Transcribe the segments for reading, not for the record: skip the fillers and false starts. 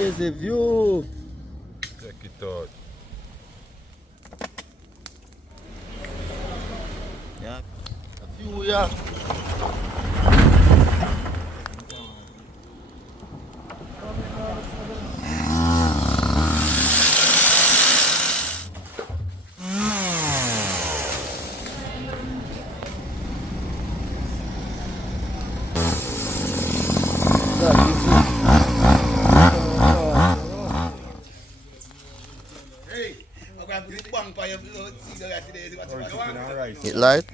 Crazy view. Check it out. Yeah. A few, yeah. It light?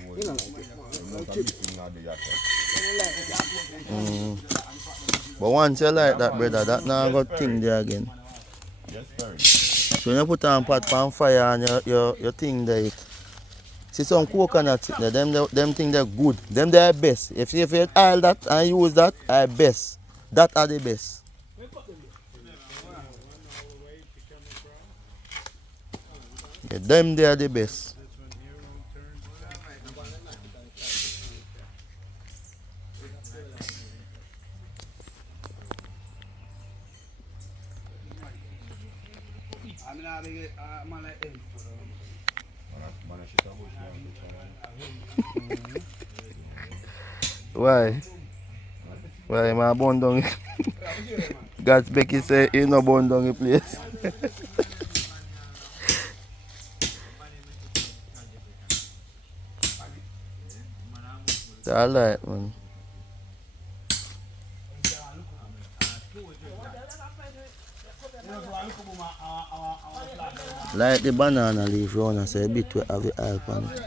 But once you like that, brother, that now got thing there again. So when you put on pot on fire and you thing there it. See some coconut there, them thing they're good. Them they are best. If you oil that and use that, are best. That are the best. Yeah, them they are the best. Why? Why my bun down? God's Becky say you no bun down the place. I like man. Like the banana leaf round and say a bit we have the oil on it.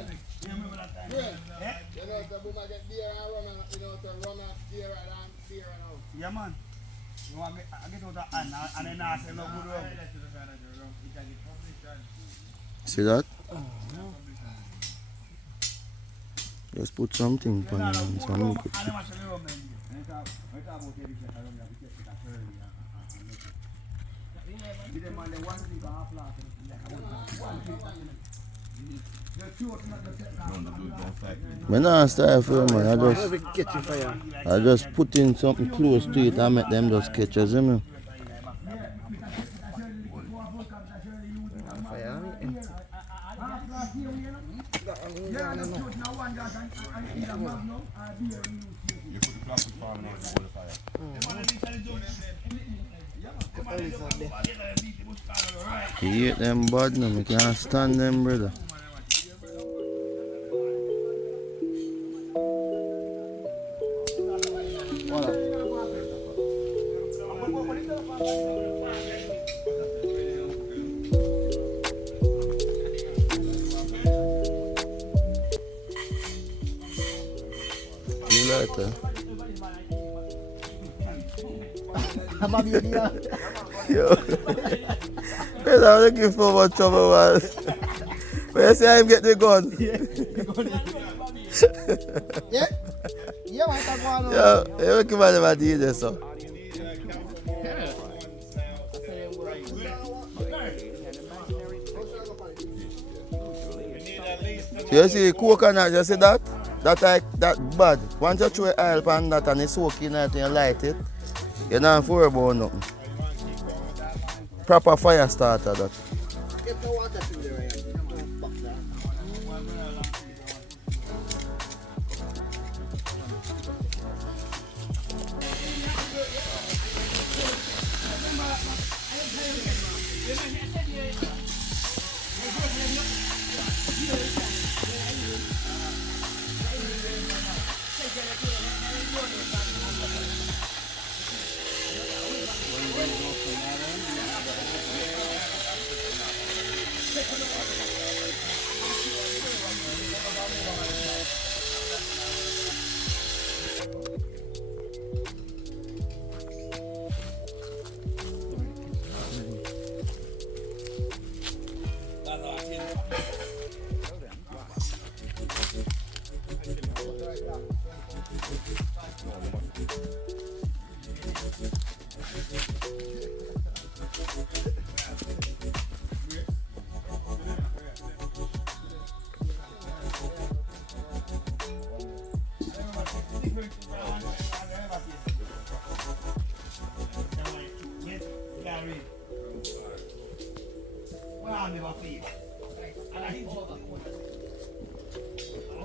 Yeah, man. I get out of hand and then I say no good rum. See that? Just put something on it and some milk with it. I don't start for man, I just put in something close to it and make them just catch us, you know? You hate them bad now, you can't stand them, brother. You like that? Yo, I'm looking for more trouble, man. When you say I get the gun. Yeah? Yeah, man, that's one. Yo, you looking for them at DJ, so. So you see coconut, you see that? That bad. Once you throw oil on that and it's soaking it and you light it, you're not for about nothing. Proper fire starter that. Get the water to the right. man never feel. And I think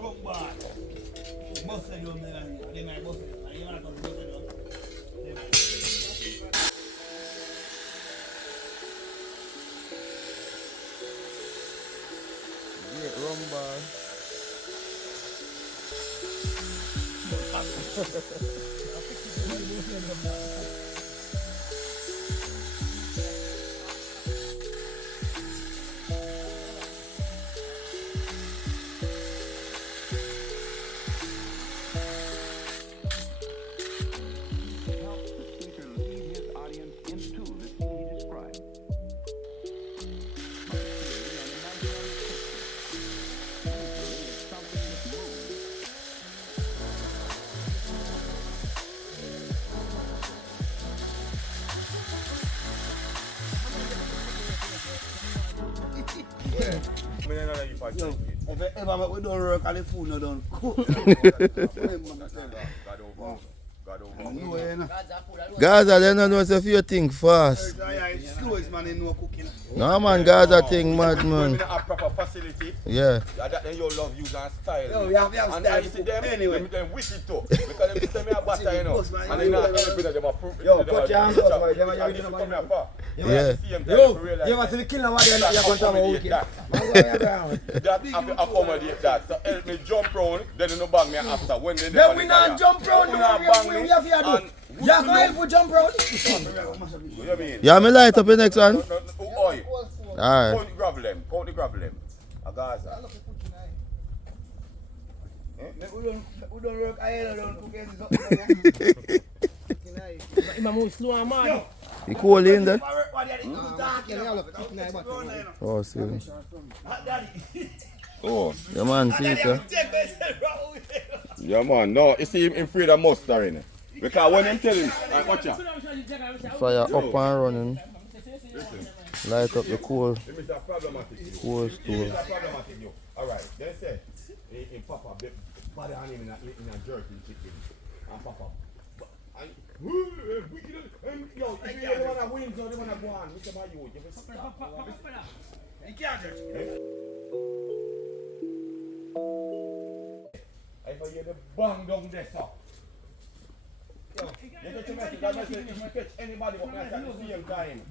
rock bar. Mustard you they might mustard. And you want to come mustard you. Great rum bar. Yo, if ever we don't work and the food no done cook. No, you know. Gaza, they don't know if you think fast. It's slow, man, they know cooking. No man, Gaza thing mad When man. you have proper facility, Yeah. that then you love use and style. Yo, you have and style I see cook them, anyway. them wicked too. Because them say me a butter, you know. Boss, man, And you then know, everybody them approve. Yo, put your hands up, boy. Them are And you this know, come here man. for. Yeah. Yo, you want to see the killing what you're going to have a wicked. That have to accommodate that. So help me jump round, then you no bang me after. When they Then we not jump round. We not bang me. We have here do. You can help we jump round. What you mean? Yeah, me light up the next one. Oi. Alright. Count the gravel them. Count the gravel them. A Gaza. We don't work, I don't cook anything. I'm move slow and mad. You cool in there? Oh, Oh, see. Oh. Yeah man, see it. Yeah man, no, you see him afraid of mustard in it. Because when him tell him, watch out. Fire up and running. Light up the coal It is a problematic. stool. It is a problematic. Alright, then say, in Papa, body hand him in a jerky chicken. And Papa, yo, if you don't want to win, so they want to go on. Mr. Mayu, you will stop. You can't do If I hear the bang down there, sir. Yo, you get your message. That message, if you catch anybody but me at the same time,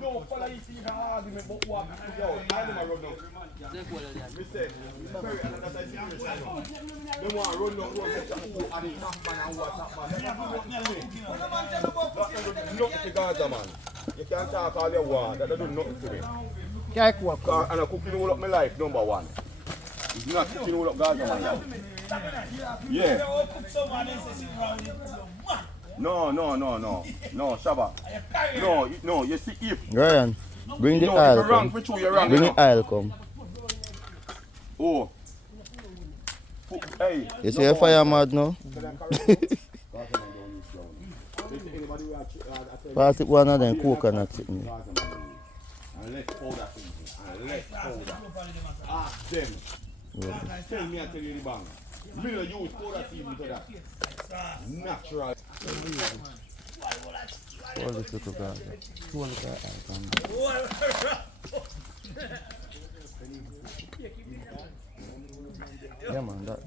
don't follow you see the argument but walk. Yo, I don't run down. Me say, very and that's a serious I know. They want to run down road get who and the top man and what top man. They don't do nothing to Gaza, man. You can't talk all you want. That don't do nothing to me. Can't walk. And I'm cooking all up my life, number one. It's not cooking all up Gaza, man. Yeah. No, Shabba. No, you see if. Ryan, bring the No, aisle you're wrong, come. for sure you're wrong. Bring you know. the aisle come. Oh. Hey. You see a fire mad now? Pass it one of them coconut chicken. And let's powder things. And let's powder. Ask them. Tell me I tell you the bang. Me no use powder season to that. Natural. All this little guy. All the Yeah man, that.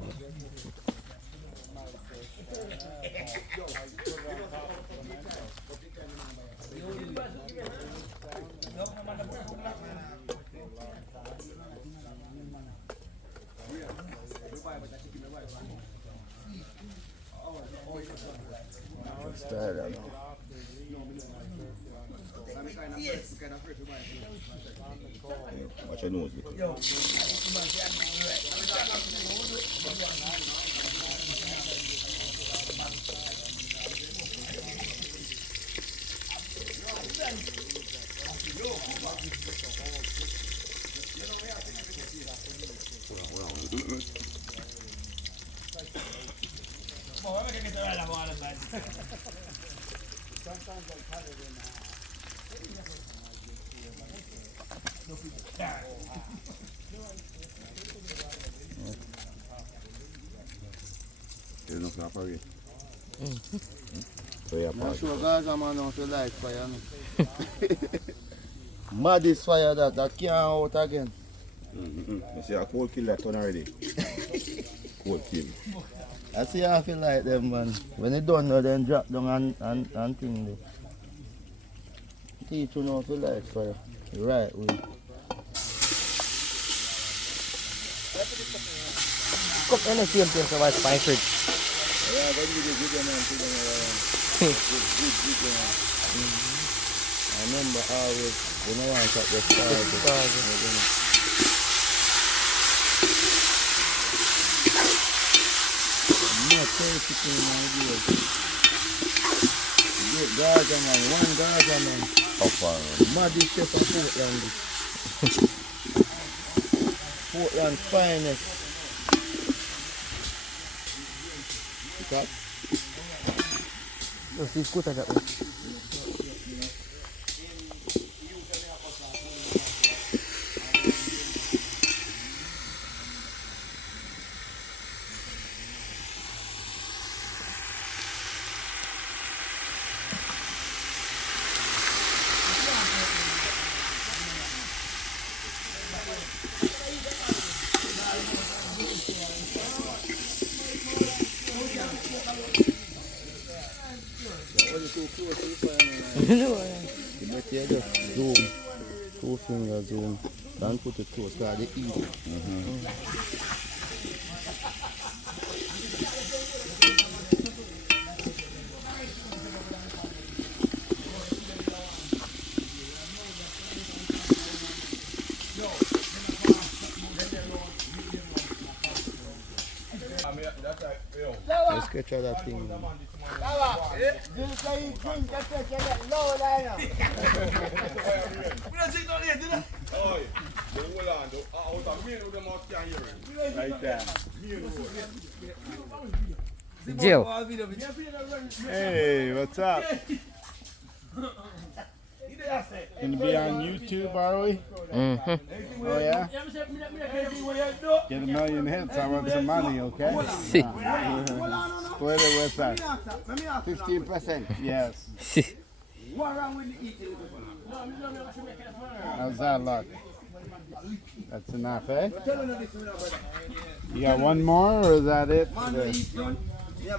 Watch your nose. There's nothing up already. So yeah, I'm sure Gaza man don't like fire. Maddest fire that can't out again. You see a cold kill that turn already. Cold kill. I see how I feel like them, man. When they done now, then drop down and thing there. Teach you know to light fire. The right way. Cook any same thing so it's fine fridge. Yeah, but you do good man, good man. Good. I remember always, you know, I cut the stars. I'm not crazy in my ideas. Great Gaza man, one Gaza man. How far? Maddie chef of Portland. Portland finest. Because Let's see scooter that way. you better just zoom. 2 finger zoom. Don't put it close because they eat it. Let's sketch out that thing. Man. Right there. Jill. Hey, what's up? Gonna be on YouTube, are we? Mm-hmm. Oh yeah? Get 1 million hits, I want some money, okay? Split it with us. 15%. Yes. How's that look? That's enough, eh? You got one more, or is that it? You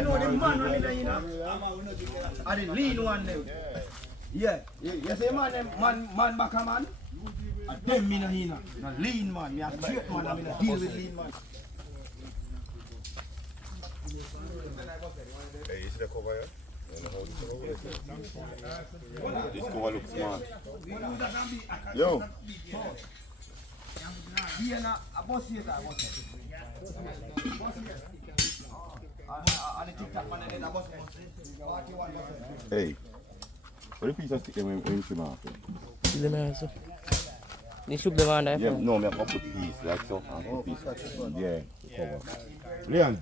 know the man running there, you know? I didn't lean one them. Yeah. You see man back a man? And them me no hina. No lean man. Me a straight man. I mean a deal with lean man. Hey, you see the cover here? You know how this cover looks smart. Yo. Hey, what if you just stick them when you trim off? You should be on there. Yeah, no, I'm gonna put piece like so. Piece. Yeah, cover. Leon.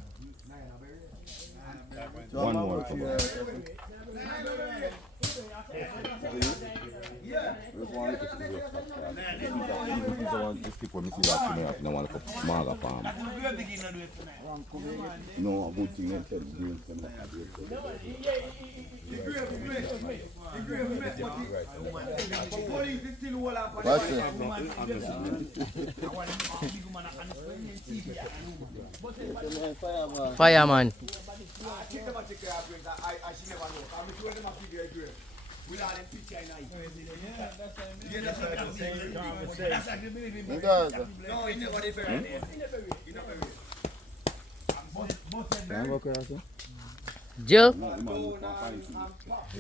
One more cover. This people miss that to me. I want to put smaller farm. No, a good thing they said. Fireman. Jill?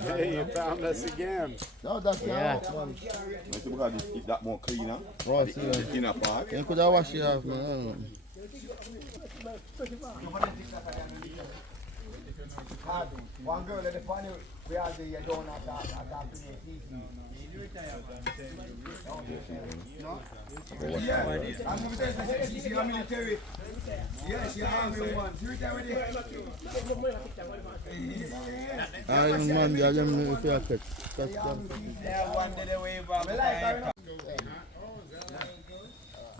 Hey, you found us again. No, that's Yeah. Because it's that more cleaner. Right, see The inner part. you could have washed it off, man. One girl at the funny we are the don't attack to me. Yeah, I'm going to tell you, she's in the military. Yeah, she's army one. She retired already. Man, they are them if you are catch.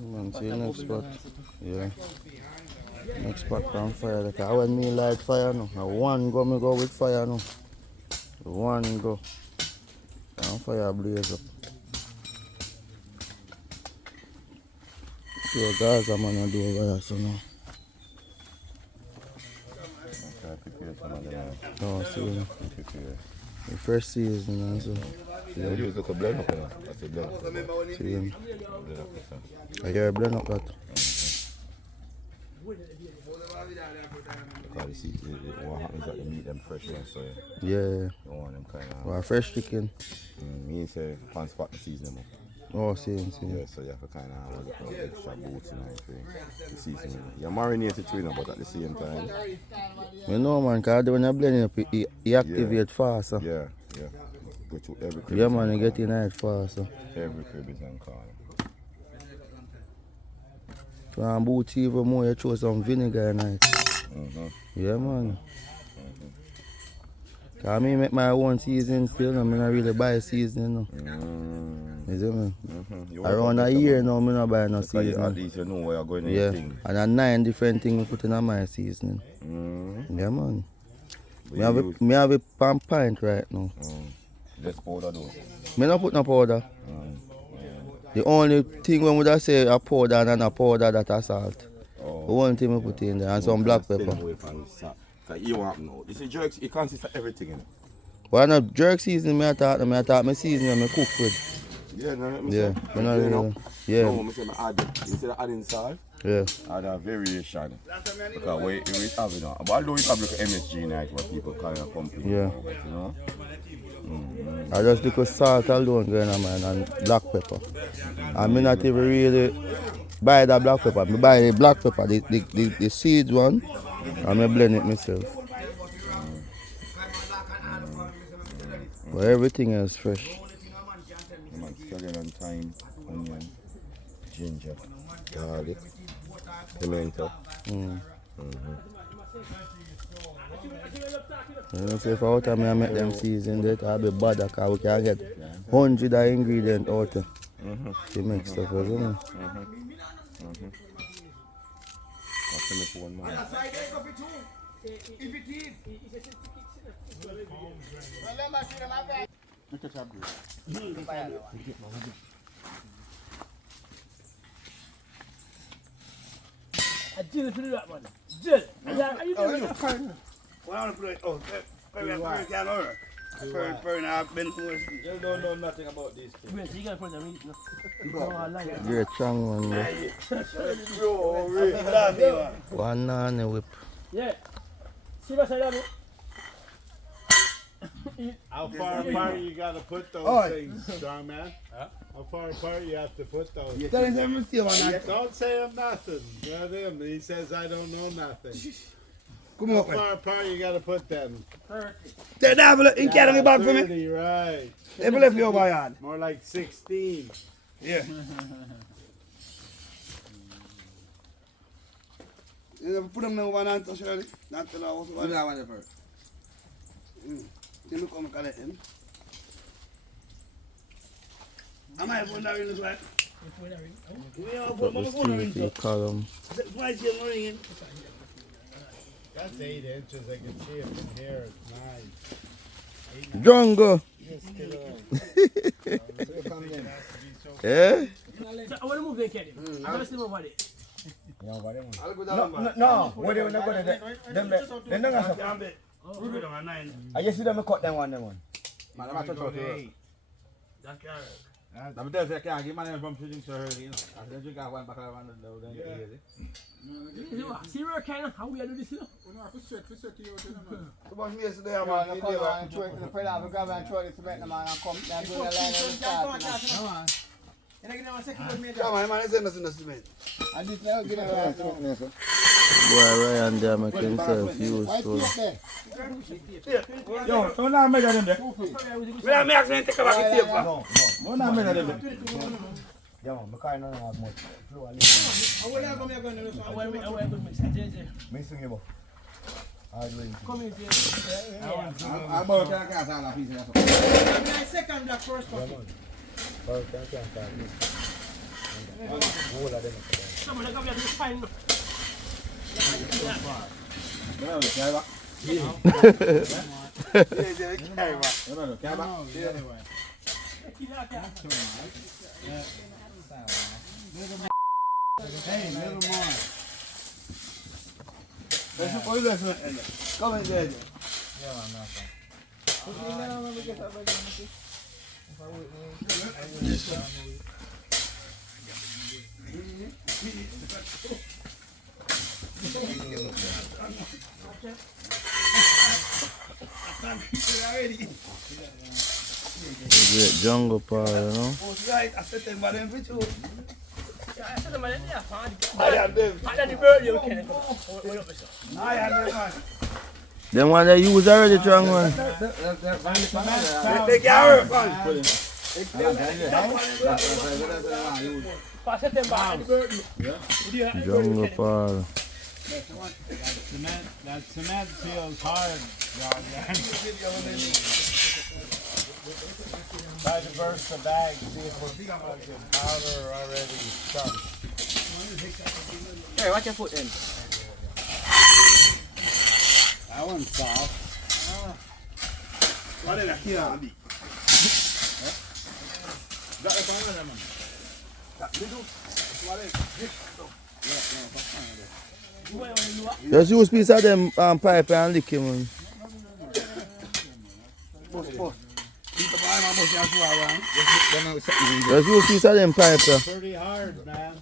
Man, see next spot. Yeah. Next spot on fire. Like, when me light fire no. One go me go with fire no. One go. And fire blaze up. So Gaza man I do over here so now. Oh, see. The first season and so. Yeah, you use a blend up, that's a blend up. See him. I hear a blend up that. Because you see, what happens is that you meet them fresh ones, so Yeah. you don't want them kind of... Well, fresh chicken. Me say, pan spot the season them. Oh, see. Yeah, so you have to kind of have a little extra boots and everything to season it. You marinate it too, but at the same time... You know, man, because when you blend it up, it activate faster. Yeah. Go to every crib. Yeah, man, you get in it faster. Every crib is on call. So, and boots even more, you throw some vinegar in it. Yeah, man. Because me make my own season still, and I don't really buy seasoning now. You see me? Around a year now, I don't buy no seasoning. At least you know where you're going in Yeah, thing. and there are 9 different things we put in my seasoning. Yeah, man. Me have a pan pint right now. Just powder though. Me not put no powder. The only thing when we just say a powder and a powder that a salt. The only thing we put in there and some black pepper. You want to know. This is jerks, it consists of everything in it. Well, no jerk seasoning me I thought my seasoning I cook with. Yeah, no, Yeah, me not really. Yeah. No, I say I add, instead of adding salt, Yeah. add a variation. Because we have it now. But although we have like MSG night where people kind of pumping. Yeah. But, you know. I just because salt alone going on, man, and black pepper. I may not even really buy that black pepper. I buy the black pepper, the seed one, and I blend it myself. But everything else fresh. Scallion, thyme, onion, ginger, garlic, pimento. You know, so if out of me I make them season that I'll be bad because we can get 100 of ingredients out there to make stuff, you know. What's in the phone, man? Jill, feel that man. Jill, are you doing it? Well, I want to put it. Oh, I've been for You don't know nothing about these things. Wait, so you gotta put them in. No, I like it. Great strong one, it. one nane whip. Yeah. See what I said? How far apart you gotta put those things, strong man? How far apart you have to put those? Don't say him nothing. Let him. He says I don't know nothing. How far apart you gotta put them? 30. In carry me back for me. 30, right. They left you over yard. More like 16. Yeah. You put them over and touch it. Not to know what I want to first. You look on the collect him. Am I going down in this way? Put the steel for column. Why is he running? That's 8 inches. I can see it from here. It's 9. Jungle! Yeah? So, I want to move the kid. I'm going to see over there. No, where they not going to them don't have to. I just see them cut them one. Man, I'm not touching. That's correct. I'm telling you, I can't give my from shooting so early. I said, you got one back around the door, then you See where kind of how we are doing this, you know? So much yesterday, man. I come and throw it to the pedal, grab and throw it to make the man and come and do the line and start. Come on, man, it's in the cement. I did not get a Boy, Ryan there make himself useful. Yo, don't not measure them there. Well, I'm going to take a back tape. No, don't not measure them there. Yeah, man, my car don't have much flow. I will mix it, JJ. Mixing him up. Come in, JJ. I'm about to cast all the pieces of that. Second, that first one. Someone come here to find. Hey, little more. Come in there. Great jungle power, you know. Right, I said them by them for you. I am the man. Them one they use already, strong one. They carry man. Jungle power. That cement feels hard, dog. Try to burst the bag, see if it's fucking powder already stuck. Hey, watch your foot in. That one's soft. What is that here, Andy? Just use piece of them pipe and lick him. Man. Just use piece of them pipe. Pretty hard, man.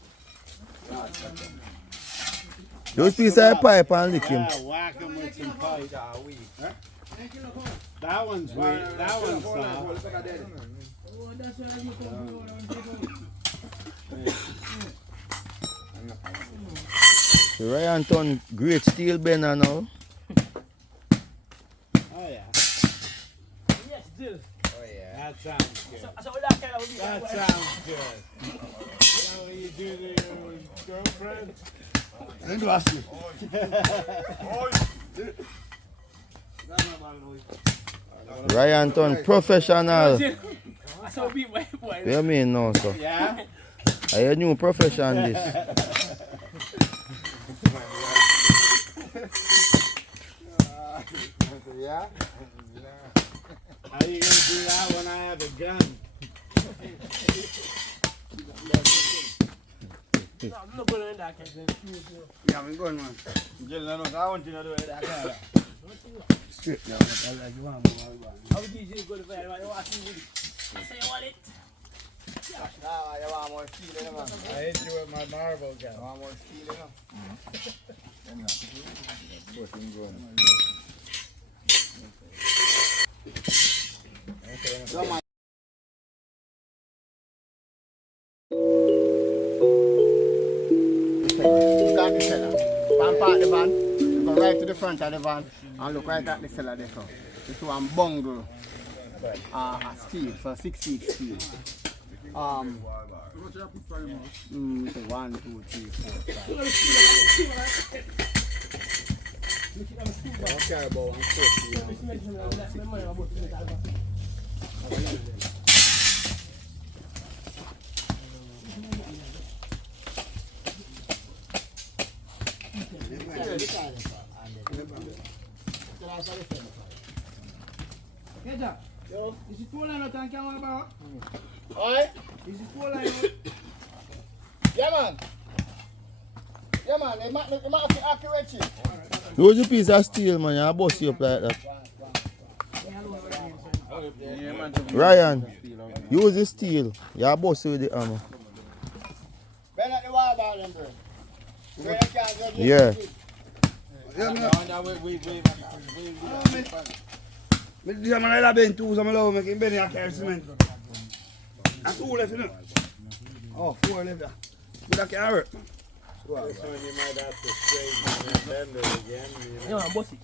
Use piece of pipe and lick him. Yeah, whack him with some pipe. That one's weak. That one's soft. Ryan turn great steel bender now. Oh, yeah. Yes, dude. That sounds good. So that kind of That sounds good. Is that what you do to your girlfriend? Then do ask you. Ryan turn professional. So be my boy. What do you mean no, sir? Yeah? Are you a new profession this? Yeah? How you gonna do that when I have a gun? No, I'm not going in that case. Yeah, I'm going, man. I want you to do it. Straight now. I like you want more. How would you go to bed? You want to say you want it? You want more steel, man. I hit you with my marble gun. You want more steel, Look at the cellar. Pan park the van, you go right to the front of the van and look right at the cellar there. So. This one bungle steel, so 6 feet steel. 1, 2, 3, 4, 5. Don't care about 150. Yo. Is it 4 line out and camera, bro? Alright? Is it 4 line out? Yeah, man. Yeah, man. It might be accurate. Use a piece of steel, man. You bust you up like that. Ryan, use the steel. You bust you with the hammer. Bend at the wall bar, them, bro. Yeah. This man I been two, some love making Benny a carry cement. And 2 left, you know. Oh, 4 left, yeah. But that can't work. This one you might have to straighten and bend it again. You know? Yeah, bossy.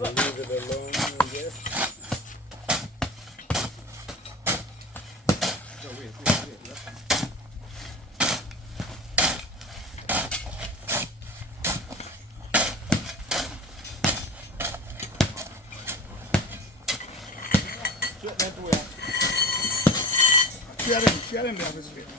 Leave it alone, I guess. Share them there, straight.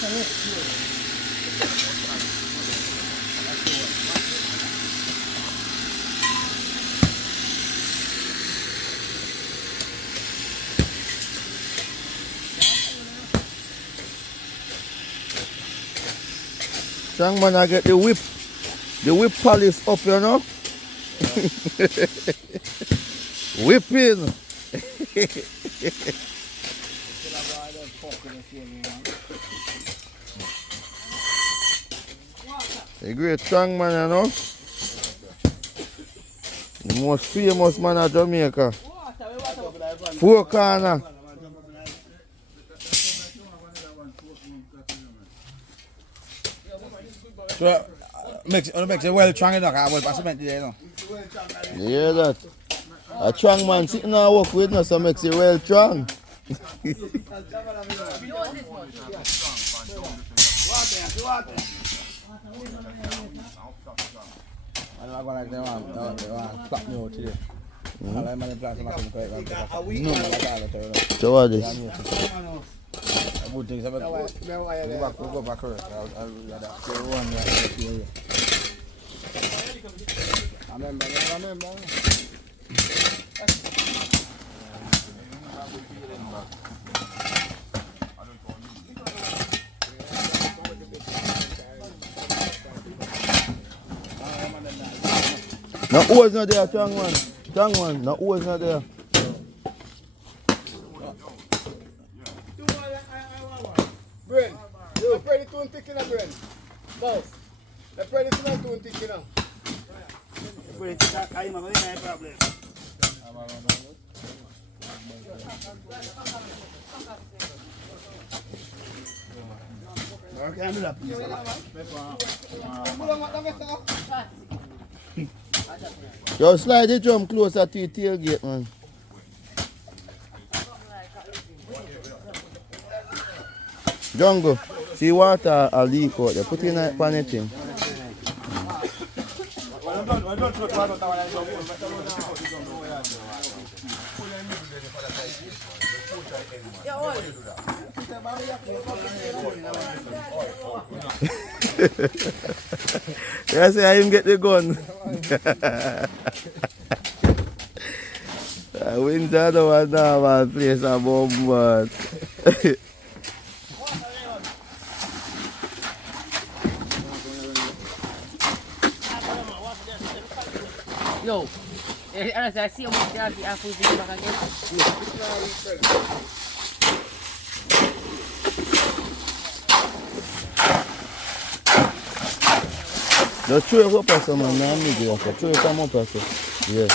Thank you. Strong man, I get the whip polish up, you know. Whipping. A great strong man, you know. The most famous man of Jamaica. Four corner. So, makes it well strong enough. I will pass it today, you know. You hear that? A strong man sitting and work with us, so makes it well strong. I'm going like they want slap me out today. I like my plans to make them correct. No, So what is this? Good things. We'll go back correct. I'll do that. So one right I remember. No holes not there, strong man. Strong man, no holes not there. Brain, you pray the tune thick in a brain. Boss, I pray the tune thick in a. problem. Yo, slide the drum closer to your tailgate, man. Jungle, see water a leak out there. Put it in a pan it in. You see how him get the gun. Winter the one now, man, place a bomb, man. Yo, I see how much they have to back again. Just throw it up or something, man. I'm making it. Throw it up or something. Yes.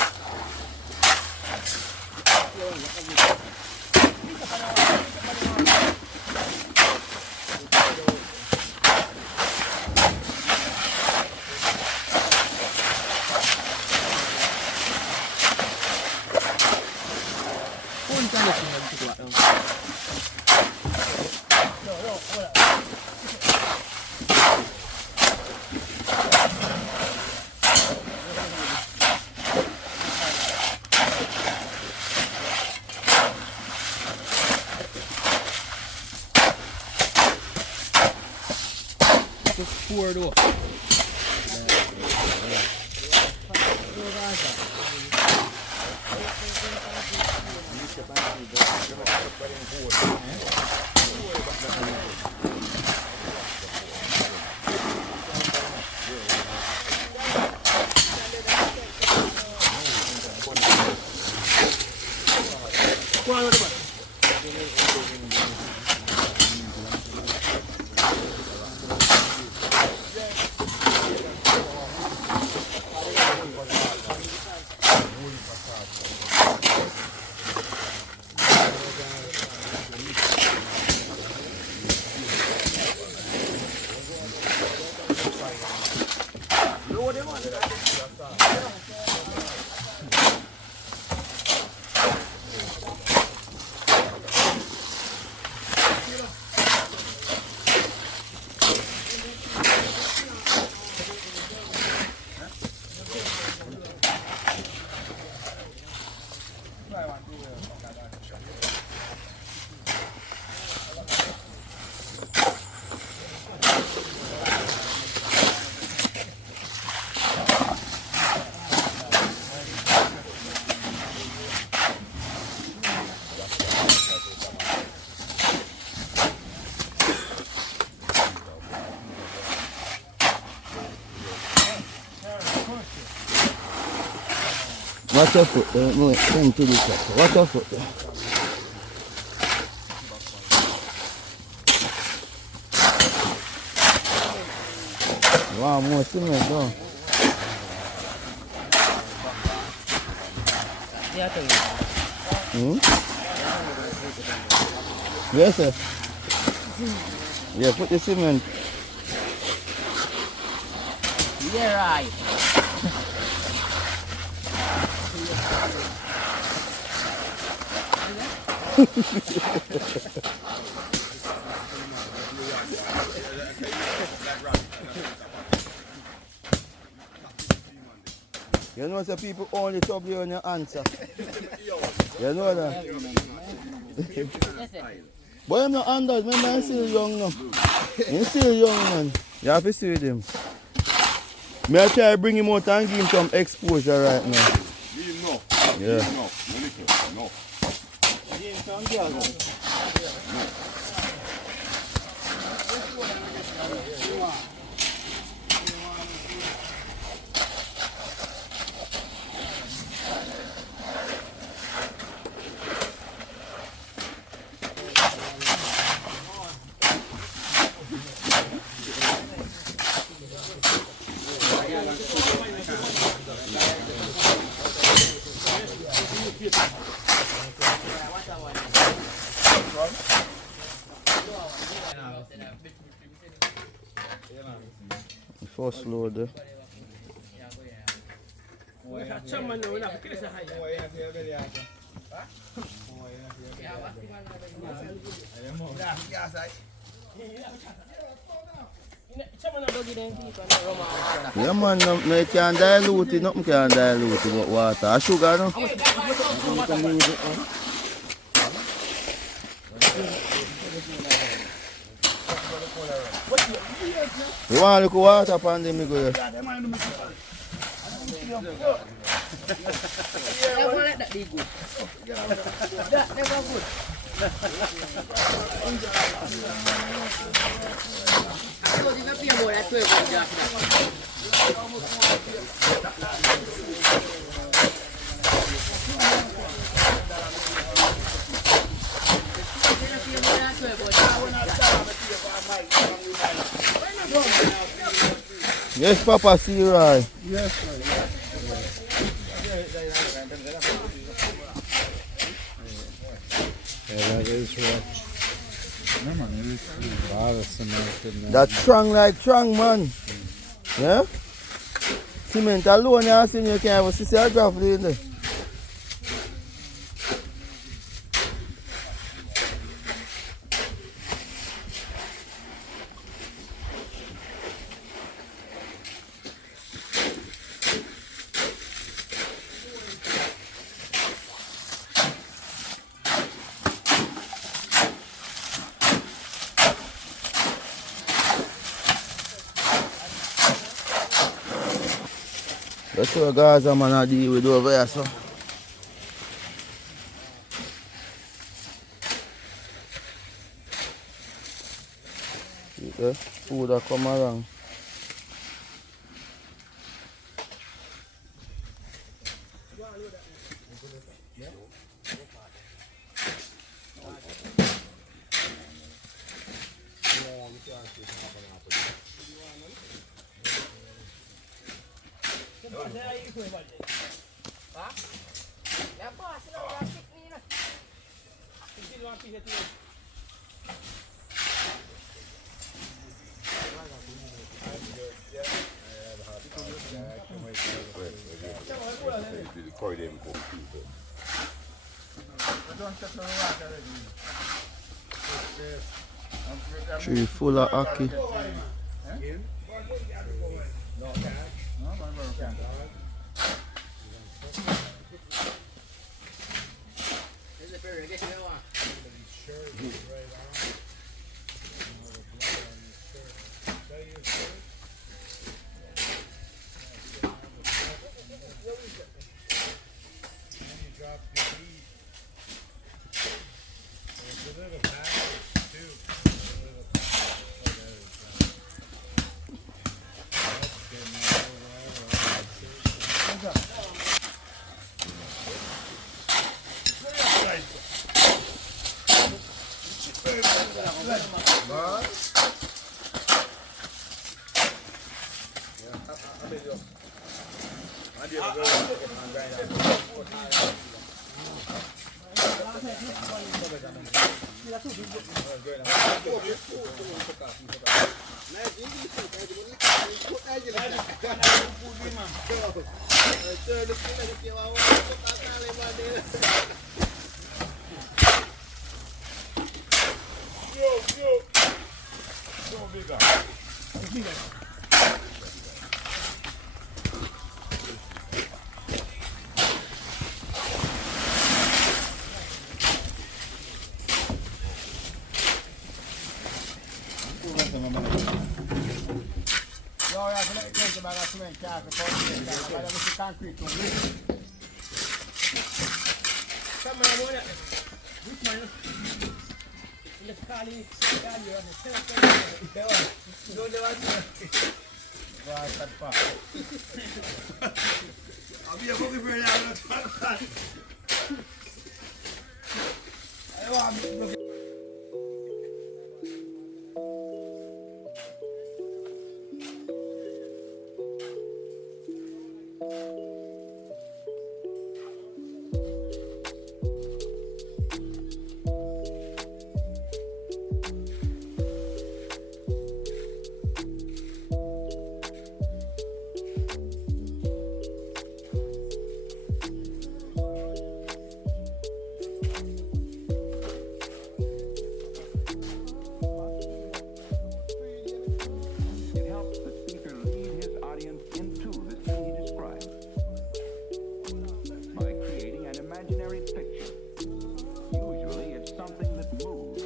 Just pour it up. Watch your foot. No, come to this side. Watch your foot. Wow, more cement, though. Yeah, tell you. Yes, sir. Yeah, put the cement. Yeah, right. You know, some people only trouble you on your answer. You know that? But I'm not under, remember I'm still young now. I'm still young, man. You have to see with him. May I try to bring him out and give him some exposure right now. No. Yeah. No. First load there. Yeah man, no, you can't dilute it, nothing can dilute it but water. A sugar no? You want to look water upon them, me go there. Yeah, well, let that be good. That never good. I told you not to be more than 12 Jack. Yes, Papa, see you right. Yes, sir. Yeah, that is rough. No, man, it is a lot of cement in there. That's strong like strong, man. Yeah? Cement alone, you see, you can't even see a gravel in there. That's what Gaza man I deal with over here, so. See the food that come around. Tree full of ackee. No, you have to let it come to my cement car for concrete. Come on, boy. Which man? Let's call it. Don't do what? I'll be a boogie for you. It helps the speaker lead his audience into the scene he describes by creating an imaginary picture. Usually it's something that moves.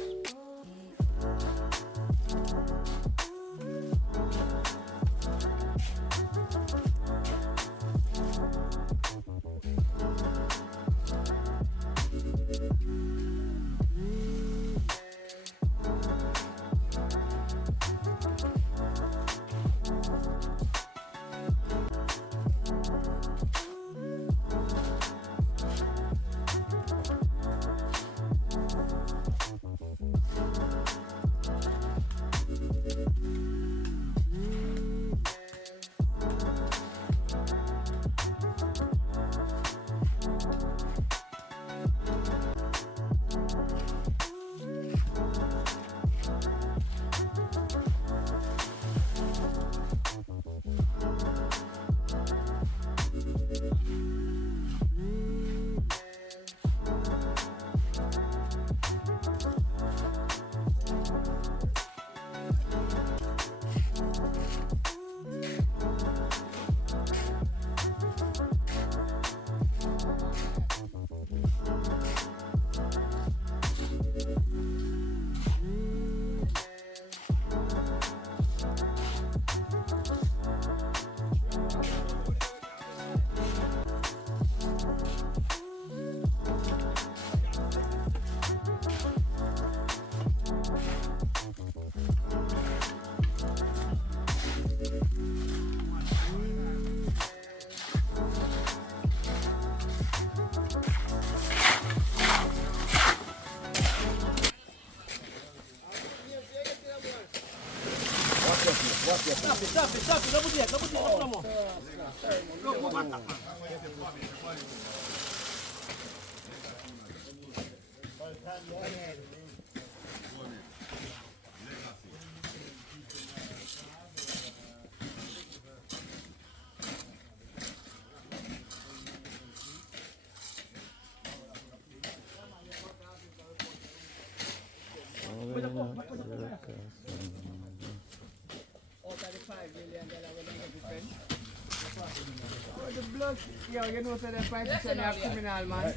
The blood, yo, you know, so the 5% are criminal, man.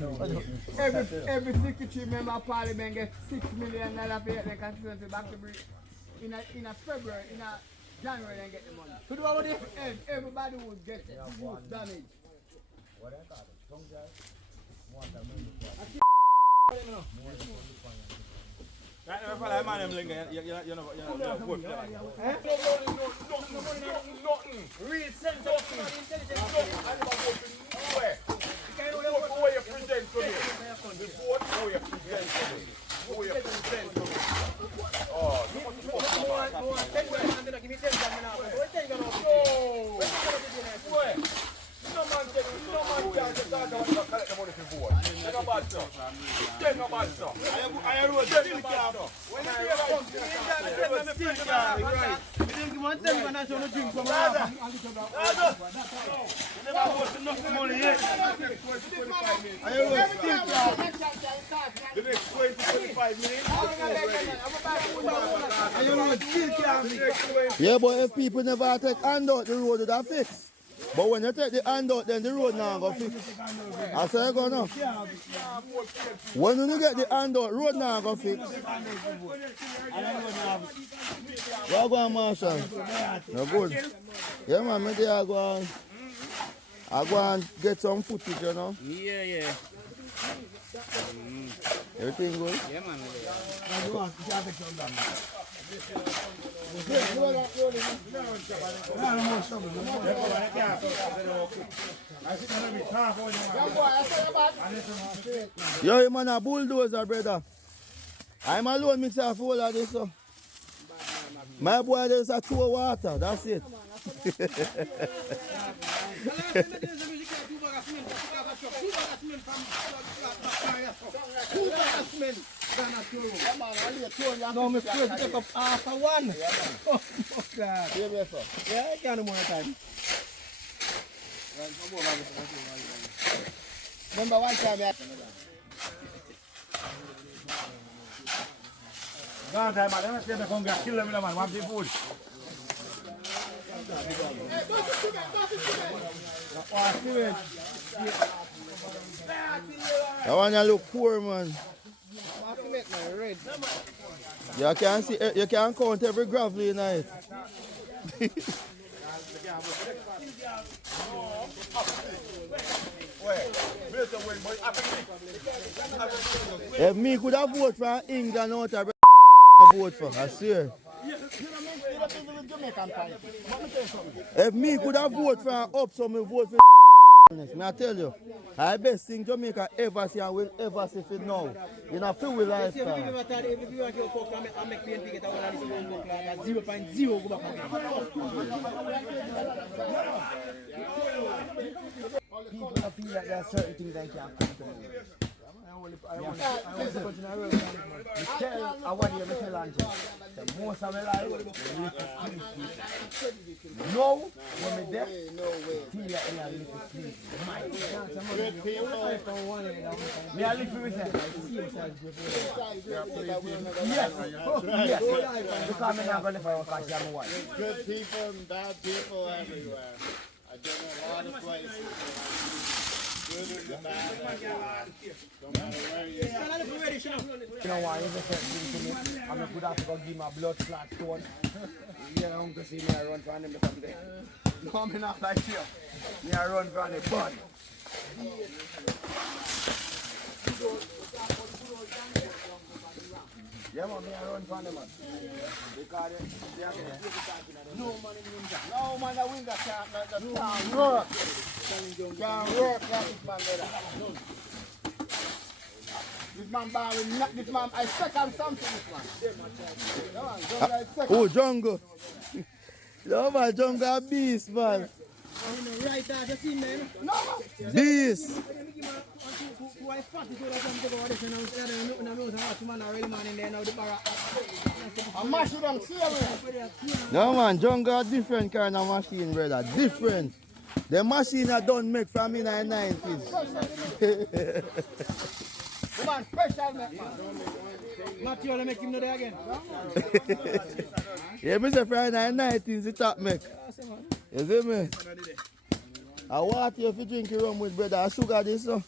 Every secretary member of parliament gets $6 million for their constituency back to bring in a February, in a January, and get the money. So do what they everybody would get damage. Right now, follow my man, you know, good. Nothing. Real sense of intelligence. I never go to nowhere. Who you present to me? The vote, who you present to me? Who you present to me? Give me 10 now. No man can just talk about collect the money for vote. Take a bad stuff. Take a bad stuff. I wrote still can't. When the day comes, you still can't. Right. You didn't want them when I show no drink from You never vote enough money yet. The next 20-25 minutes. Yeah, but if people never take handout, the road would have fixed. But when you take the handout, then the road now go fix. I say you go now. When you get the handout, road now go fix. You go on, Marshall. No good. Yeah, man, maybe I go and get some footage, you know. Yeah. Everything good? Yeah, man. Yo, man, a bulldozer, brother. I'm alone mix a full of this. So. My boy, there's a 2 water. That's it. No, my first take up half a one. Oh, God. Yeah, I can't more time. Remember one time, yeah. One time, man, let's get the conga, kill them, man, one food. That one you look poor, man. You can see, you can count every gravel in it. If me could have voted for England out of vote for, I swear. If me could have voted for up, so me vote for me I tell you, I best thing Jamaica ever see and will ever see for now. In a few lifestyle. If you want your folk and make me get a 0.0 go back again. People feel like there are certain things that can't come to me. I want to continue to work on it. I want you to tell Angela, the most of my life, no, when me there, feel like me a little please. Good people. Me a little with them. Yes. Because I'm not going to live for because I'm white. Good people and bad people everywhere. I've been in a lot of places. Good and the bad everywhere. No matter where you go. You know why? If you said things to me, I'm going to have to go give my blood clot stone. You know, to see me I run from them someday. No, I'm not like you. Me I run from the bun. Yeah, man, me I run from them, man. Because they are no man in winter. No man in winter can't work. Can't work like this man there. This man this man, I second something this man. Yeah, man, Jungle is second. Oh, Jungle. No, man, Jungle a beast, man. Right out, you see, man. No. Beast. No, man, Jungle a different kind of machine, brother. Different. The machine I don't make from in the 90s. Come on, special, man. Matthew, I'll make him know that again. Yeah, Mr. Friday in the 90s, the top make. You see me? I want you if you drink your rum with brother. I sugar this, so.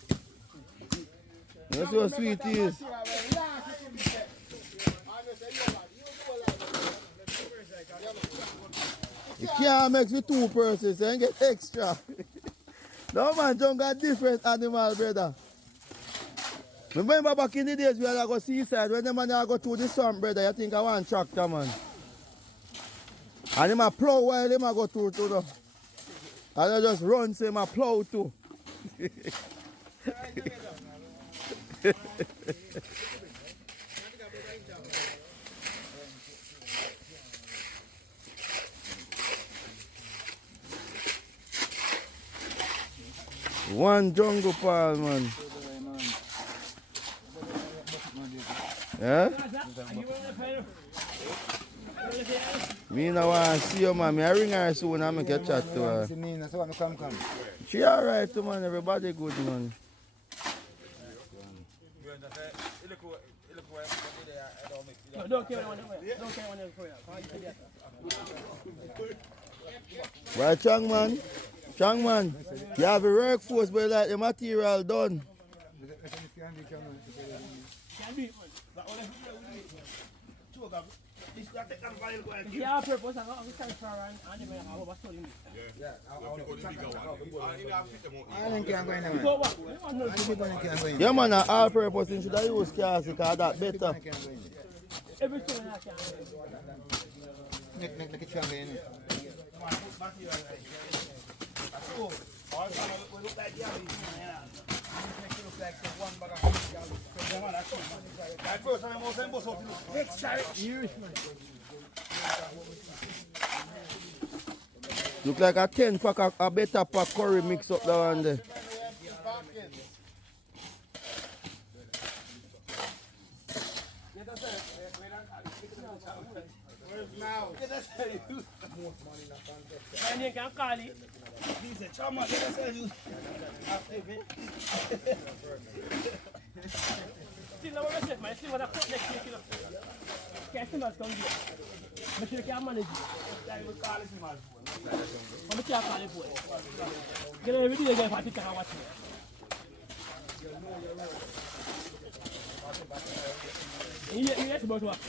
You see how sweet it is. You can't mix with 2 persons and get extra. No man, John got different animal, brother. Remember back in the days we had to go seaside, when the man go to the swamp, brother, you think I want tractor, man. And him a plow while him a go through to the. And I just run, so him a plow too. One jungle pal, man. Yeah? Me no want to see you, man. I ring her soon and make a chat to her. She alright too, man. Everybody good, man. No, don't care what don't care what Right, Chang, man? Chang, man, you have a workforce, but like the material done. Yeah, purpose. I'm transfer and I was telling you. Yeah, man, all purpose you should have used cars because that better. Everything I can. Look like a 10 pack, a better pack curry mix up there and there. And you can call it. Still never receive man. Still want to put next year. Customers come here. But you can't manage it. I'm going to call it for it. Get every day again for the camera watching. Yes, about what?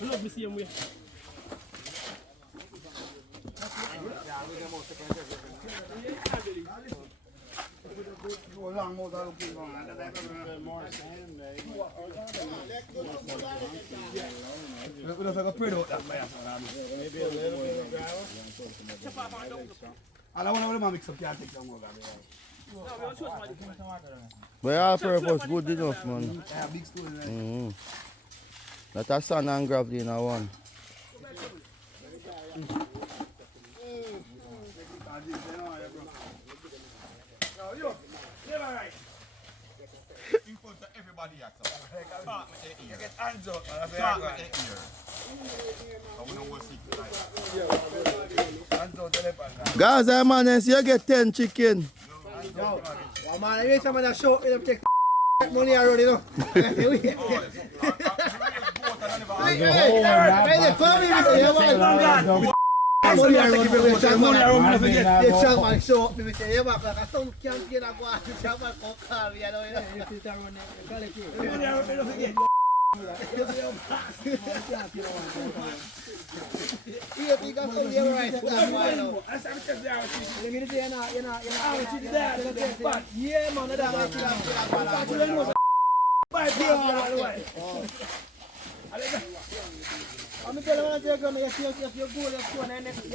You love me same way. But our purpose good enough, man. That a sand and gravel in a one. Everybody acts start with the ear. Get hands up. Start with the ear. I want to go see. Gaza, man, you get 10 chicken. Yo, man, I need someone that show me take money already, you know. Money around me, money around me, forget. They try to show up me, say, yeah, but some can't get a go out to try to call me, you know. Money around me, forget. You think I'm so here right now? That's how it is there. Let me say, yeah, man, that's I'm telling you, if you go, you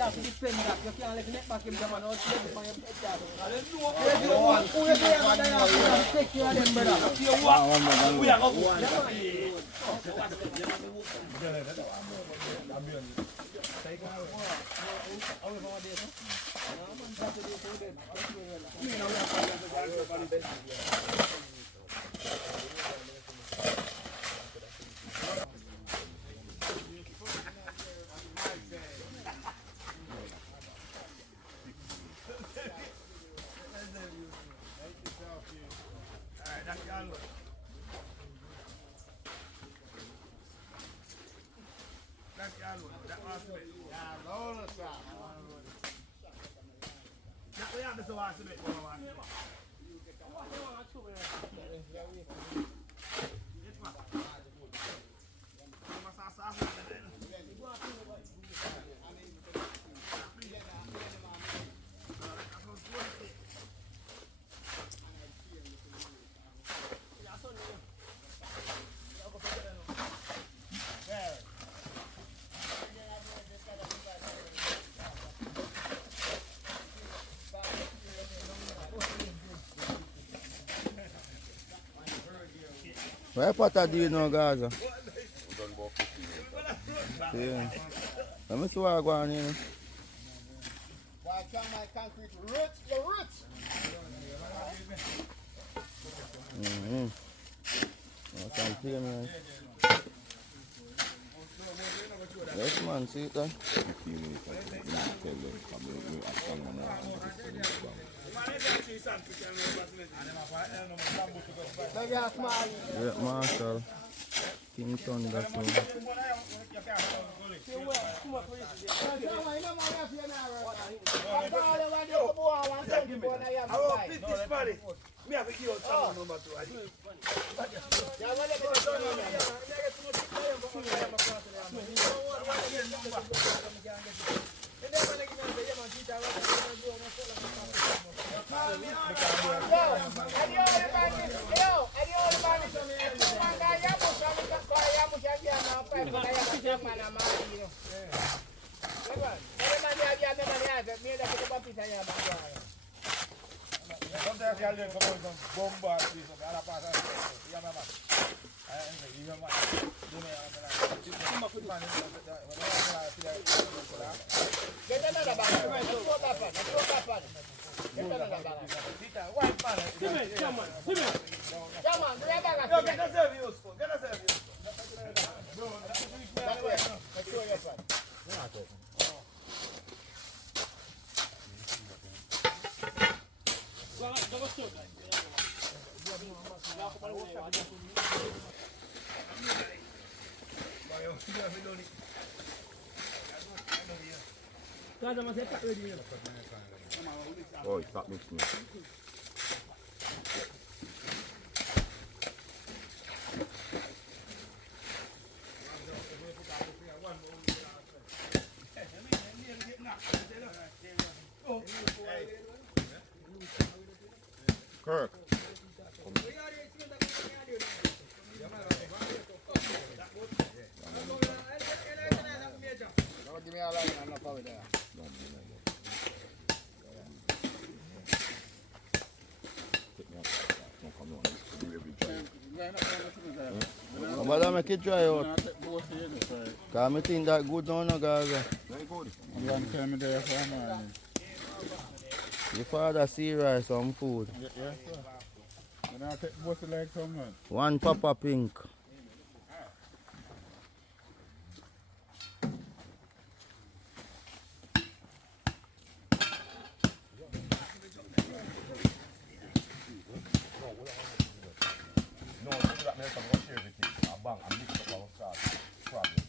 have to defend that. You can't let net back him down and take you of them, brother. We are going Where part do you know, Gaza? Yeah. Let me see what I go on here. Why can't my concrete roots? The roots! Some payments. Yes, man, see it there. Yeah, Marshall. King Thunder, so. Me have to give out some number 2. Sometimes you have to come out and bombard people. I have to get another bag. Get another bag. White man. Come on. Get yourself useful. Get yourself useful. That way. Let's show your friend. Oh, stop mixing it. Kirk. Give me a line and enough of there. I'm going to make it dry out. Because I think that good now, no, guys. Very good. I'm going to tell me there for a morning. Your father serious some food. Yes, sir. And I'll take both the legs from that. One Papa Pink. No, you do that, I'm going to share everything. I'll bang and mix up our sauce. Problem.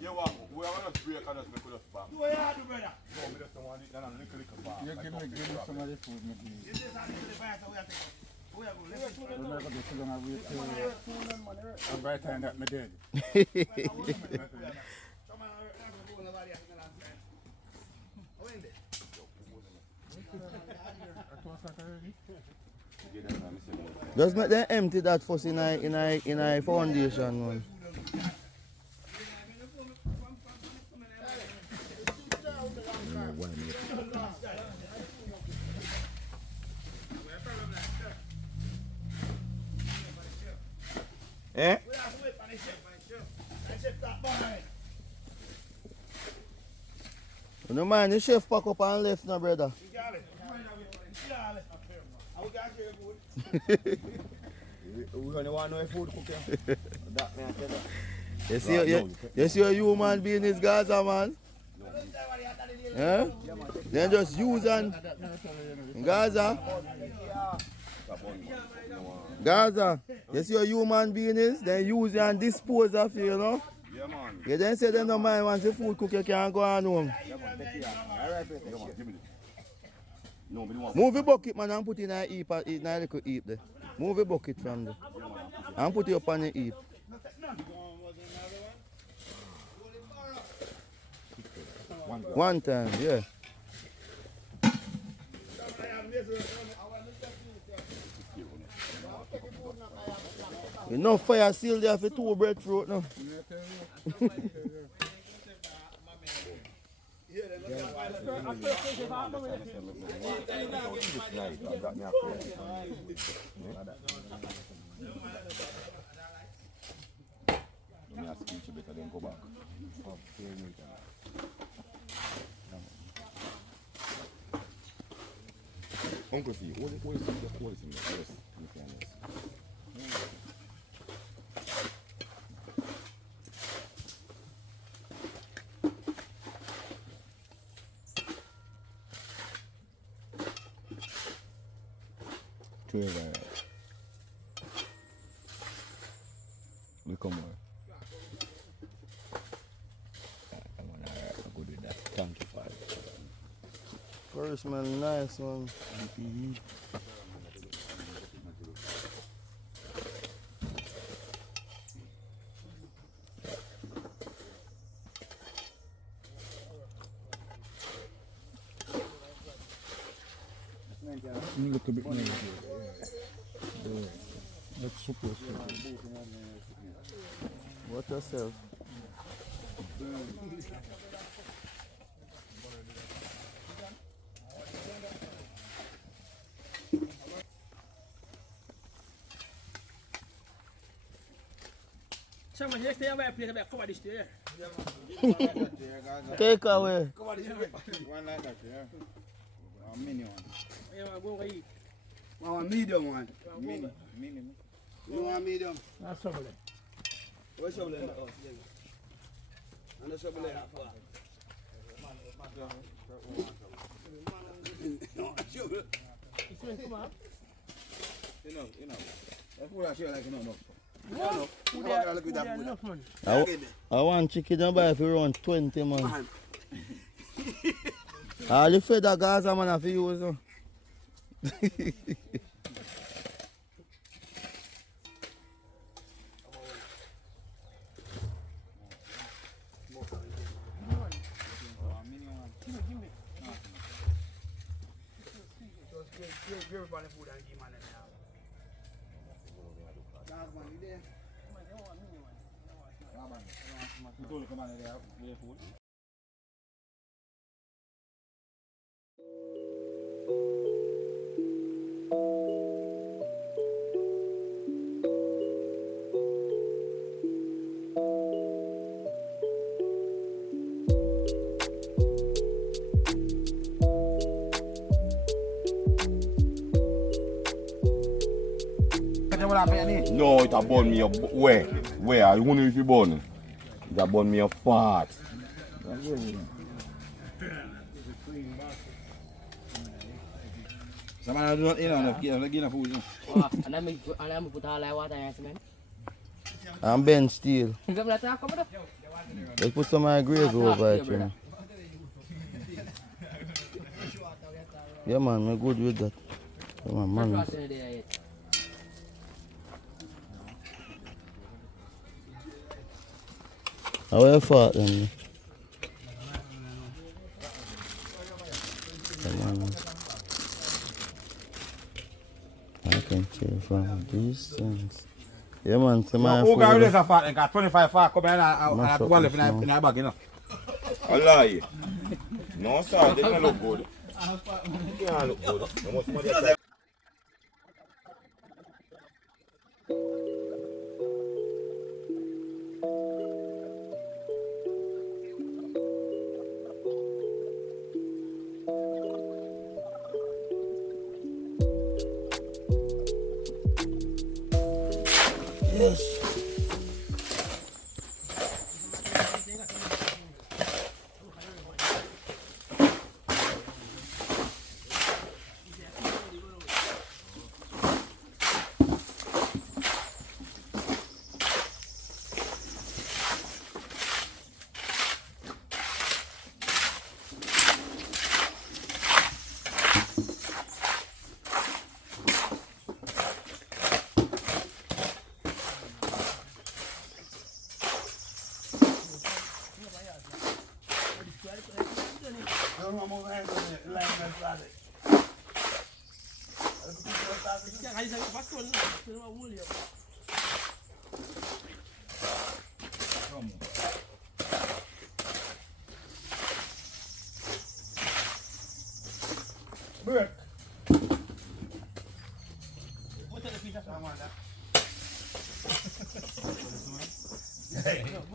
You want, we are going to break and just make us back. Do what you have to, brother. No, we just don't want it, then a little bar. You give me some of the food, maybe. This is how you do the bites, so we have to go. We are going. Let's We're not going to sit down and wait till I'm right time that I'm dead. Just make them empty that fuss in a foundation, man. Eh? You don't mind the chef pack up and left now, brother. We only want no food cooking. That man tell you. You see a human being is Gaza, man? Yeah? Then just use and Gaza. Gaza, you see a human being is, then use and dispose of you, you know? Yeah, man. You then say they don't mind once the food cook, you can't go on home. No, we don't want. Move the bucket, man, and put it in a heap, in a little heap there. Move the bucket from there. And put it up on the heap. One time, yeah. You know fire seal there for 2 breadfruit now. Let me ask you better then go back. Uncle T, what is in the first? Look on more. I'll go do that. Thank you, Father. First man, nice one. Look a bit more. That's supposed to. Watch yourself. Someone here, stay away, play back, cover this there. Take away. Cover this there. One like that, yeah. A mini one. Yeah, go away. I want medium one. Mini. You want medium? That's trouble. What's your blend? And the shovel there. No, shovel. It's when come up. You know. That's what I feel like, no. Who there enough, man? I want chicken and buy for around 20 man. All the feather Gaza man have to use. No? No, it a burn me up. Where? I wonder if you burn. It a burn me up fat. Someone do not enough, give enough food. And I'm put all that water in it, man. And Ben Steel. You got that talk about Let's put some of my gravy over it. You know. Yeah man, I'm good with that. Yeah man, man. How are you fought then? Come on. I can tell from distance. Yeah man, so my Who got food. this fat and got 25 fat come in and 12 in a bag, you know. I lie. No sir, they can't look good. They can't look good. No much money. Yes. Break.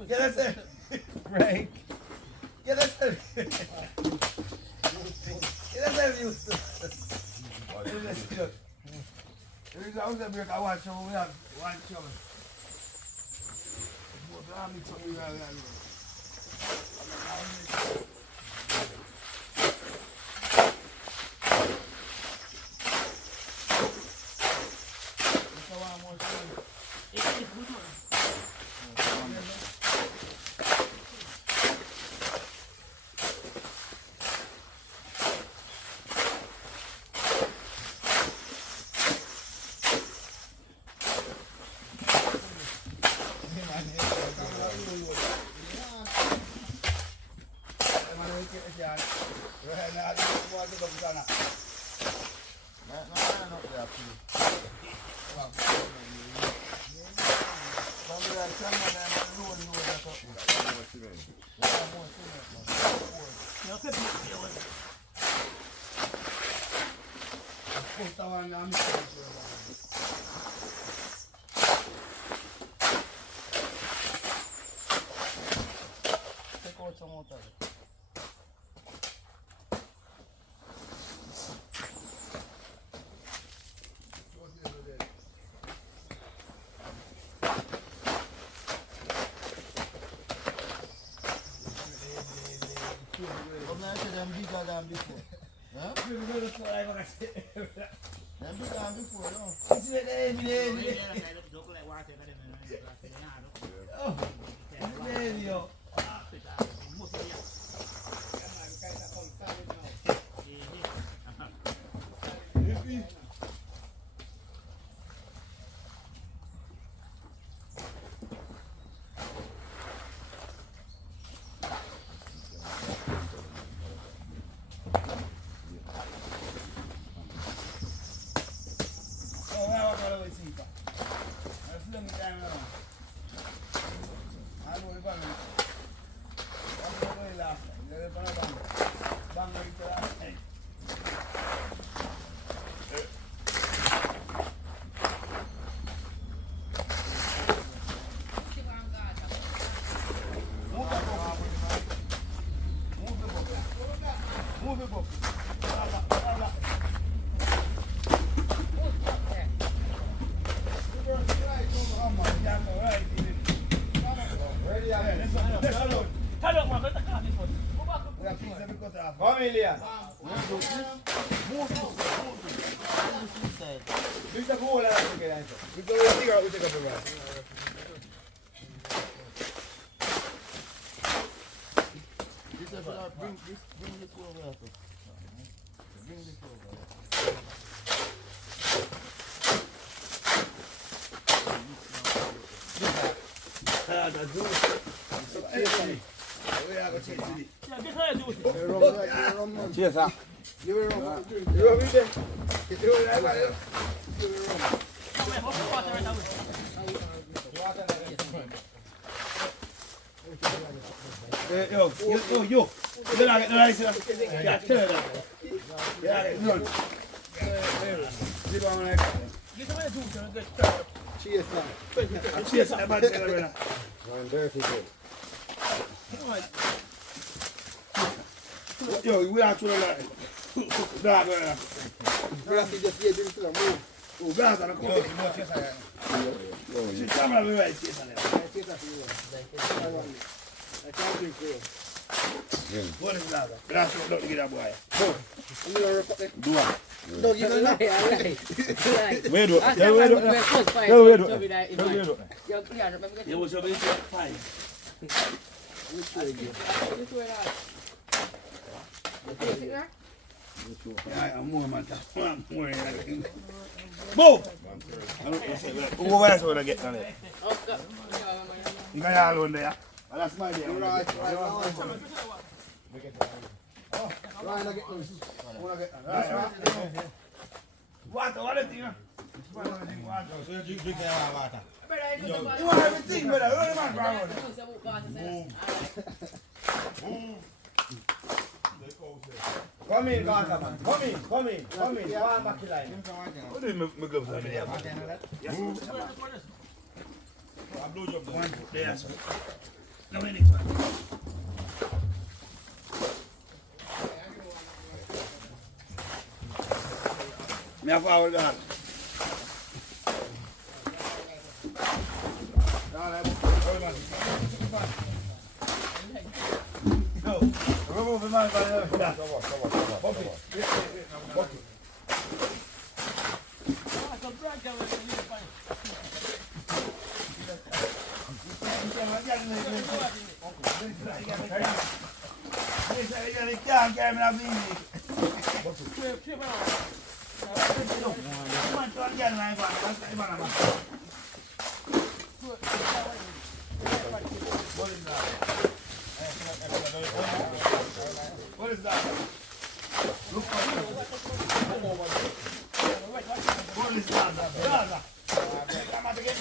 Get us there. Break. This house I break. I watch how we have one trouble. But I mix up with them bigger than before. Huh? Them bigger than before, no? It's like heavy. Oh, it's heavy, yo. Familia. Viste cómo la hace que eso. Viste la diga, viste que probar. Bring this over. Bring this over. Cheers, sir. Yo. Yo, we are to the line. What is that? Gracias, don't get that boy. Don't give it away. Where do Last it? time Where I do was it? close fight, Where so do Toby died in mine. it? Yo, yeah, remember It was your basic fight. Which way that? You see that? Yeah, I'm more man. I'm more in that thing. Move! Who else would I get on it? Oh, God. You got y'all alone there. That's my day. Right. Water, So you drink that water? you want everything, brother. You want man, come in, Gaza, man. Come in. Come in. Go on back to line. What do you make gloves on there? Yes. I blow job One foot there, sir. No minute, man. Me have our gun. What is that? Look for it. What is that? Gaza. I'm at the gate.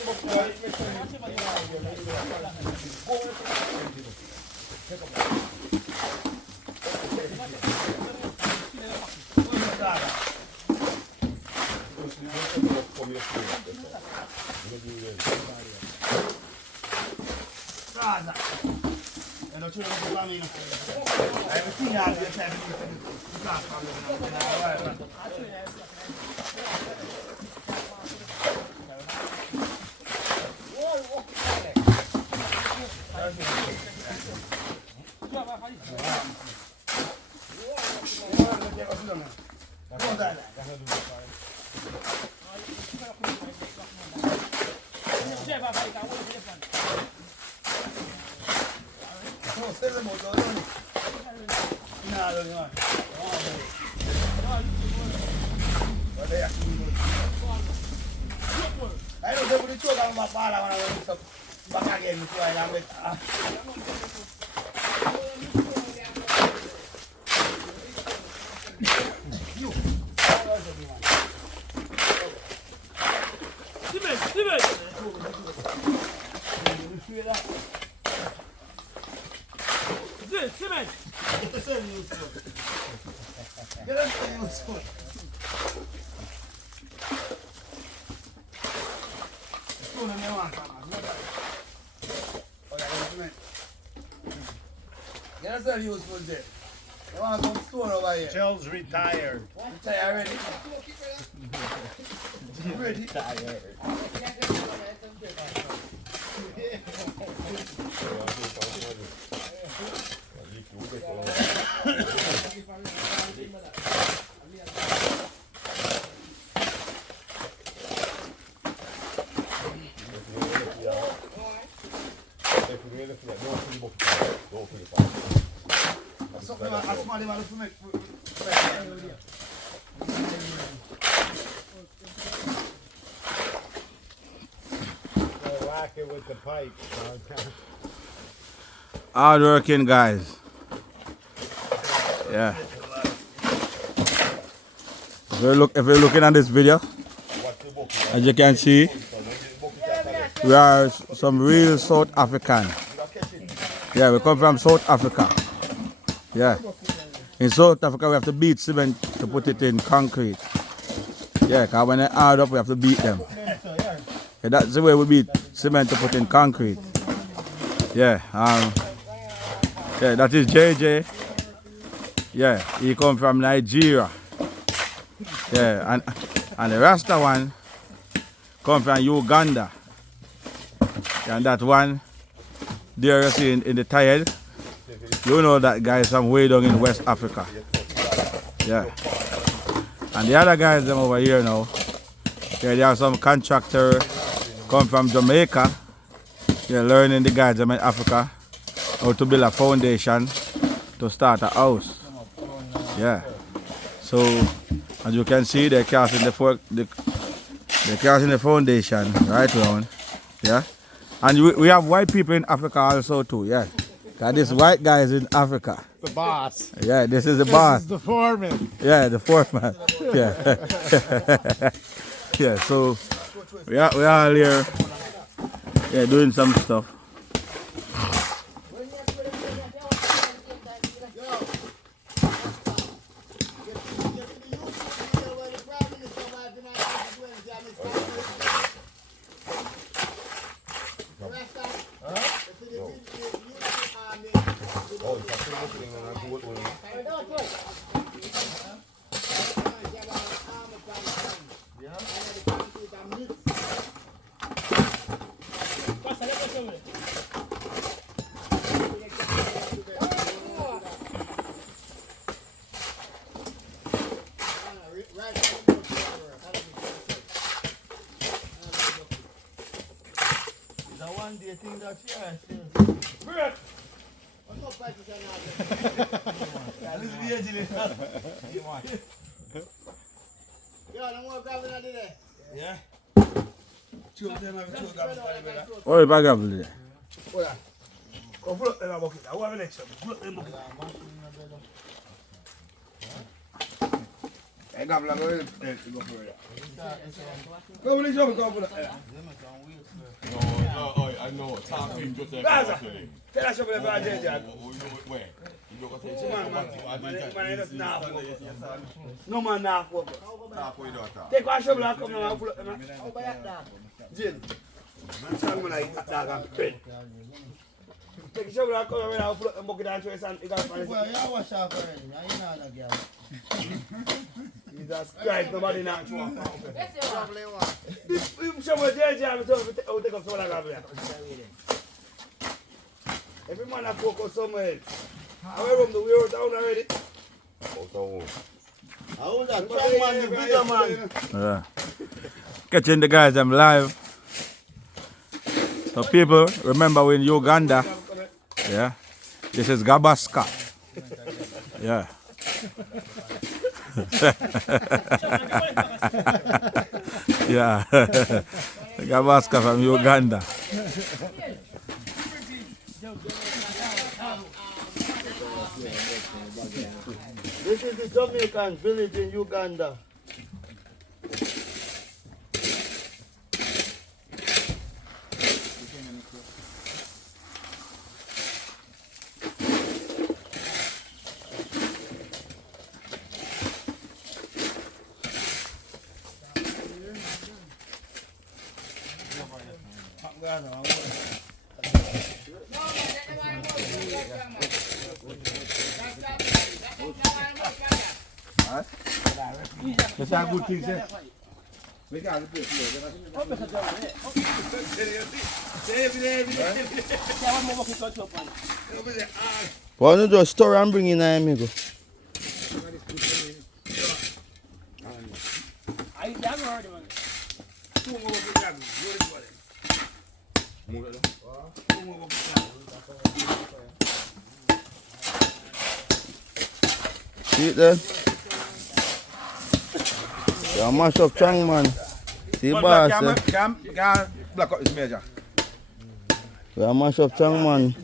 Gaza. And don't you know what I mean? Everything out there, time I don't know what you're talking about. I want to back again before I land it. Get yourself useful, Jeff. You want to come store over here? Joe's retired. Retired already? Ready? Tired. Whack it with the pipe. Hard working guys. Yeah. If you're looking at this video, as you can see, we are some real South African. Yeah, we come from South Africa. Yeah. In South Africa, we have to beat cement to put it in concrete. Yeah, because when they hard up, we have to beat them. Yeah, that's the way we beat cement to put in concrete. Yeah. Yeah, that is JJ. Yeah, he come from Nigeria. Yeah, and the Rasta one come from Uganda. And that one there you see in the tile, you know that guy is from way down in West Africa. Yeah. And the other guys them over here now, yeah, there are some contractor come from Jamaica. They're learning the guys them in Africa how to build a foundation to start a house. Yeah. So as you can see, they're casting they're casting the foundation right around. Yeah. And we have white people in Africa also too, yeah. Cause this white guy is in Africa. The boss. Yeah, this is the boss. This is the foreman. Yeah, the foreman. Yeah. Yeah, so we are all here, yeah, doing some stuff. The one day thing that share still. Break. Yeah. Two of them have two garbage on the brother. Oh, you bag up there. Come pull up them bucket. I want next one. Pull up them bucket. Hey, garbage, go ahead. Go for it. Come on, come pull up. No, I know. Talk to him just like Gaza. Tell us something about JJ. Where? No man now. Talk with your daughter. Take one shovel and come now and pull up them. Jill. Strong man like dog and pen. Take a shovel and come now and pull up them bucket and trace and you got to find Well, you wash off already. Now you know that girl. Jesus Christ, nobody not show up. This shovel JJ I'm told to take up some of that garbage. Every man has focus somewhere else. However, the way down already. How that strong man, the bigger man. Yeah. Catching the guys, I'm live. So people, remember we're in Uganda. Yeah. This is Gabaska. Yeah. Yeah. Gabaska from Uganda. This is the Jamaican village in Uganda. That's a good thing, sir. We got to play. Why don't you just store and bring in a amigo? I never heard of it. See it there? Yeah, mash up strong man. See boss, Black out this major. we mash up strong man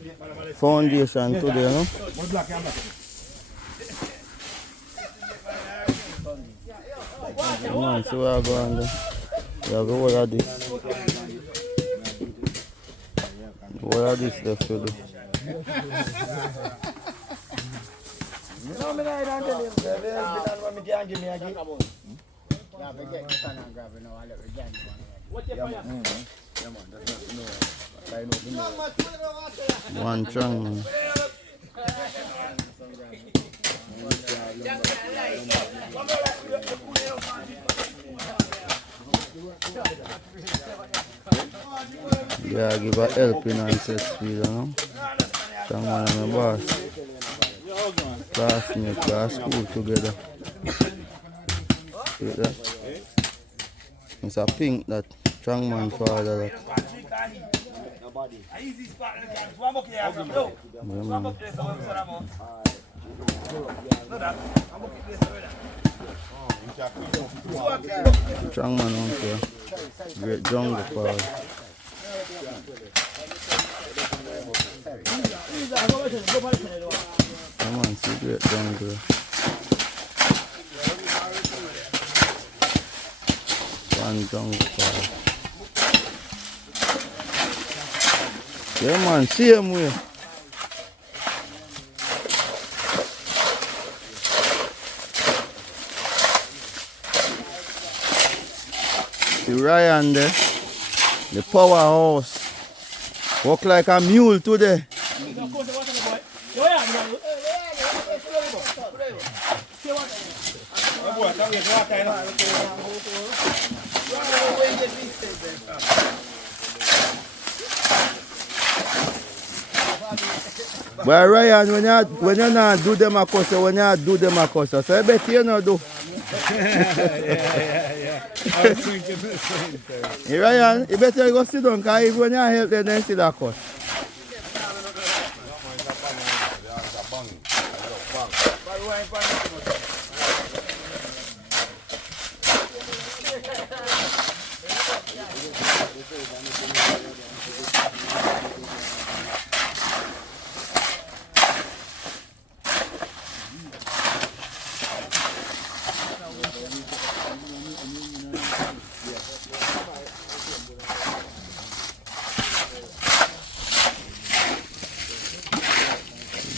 foundation today, you know? One black, yeah, black. Come on, see where I go on there. We have all of this. All of this left to do. No, me not even tell him. They help me when me can't give me a gift. Yeah, we get this and grab it now. I'll let me get it. What you fire? Yeah, man, that's no. One strong man. Yeah, give a helping and set speed, you know? Strong man and my boss. Classmate, class school together. See that? It's a pink that strong man father that. Yeah, man. Strong man on here. Great jungle power. Come on, see great jungle. One jungle power. Yeah man, see him way. See Ryan there, the powerhouse. Walk like a mule today. But Ryan, when you not do them a cuss, when you do them a cuss, so I bet you not do. Yeah. I was thinking the same thing. Hey, Ryan, you better go sit down, because if when you help them, then still a cut.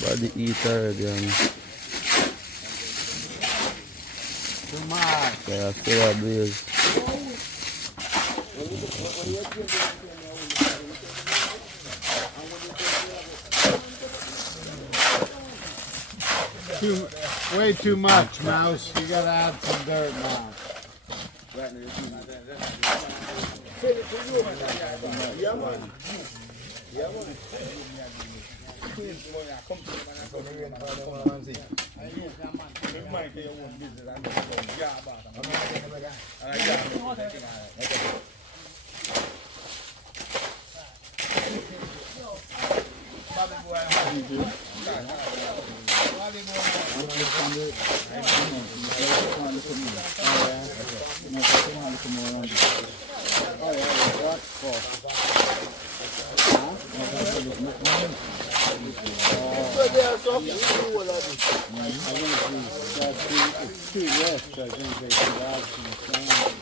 Body eat already and Too much. yeah, still a blaze. Way too much, Mouse. You gotta add some dirt now. It's too west, I think they should add some sand.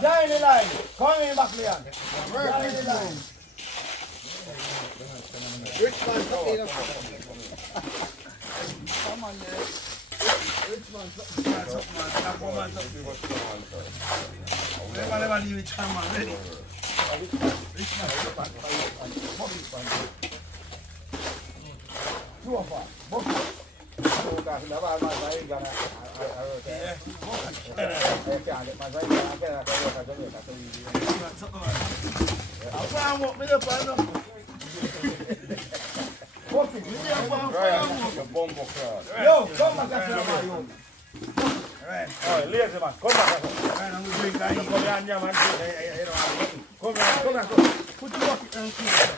Join the line. Come in back, Leon. Join the line. Rich man, come on, man. Rich man, never leave it, man. Ready? Rich man, two of us. Yo, come back. Alright, lazy man, come back. I'm going to drink that. Come on. Put the bucket and keep it.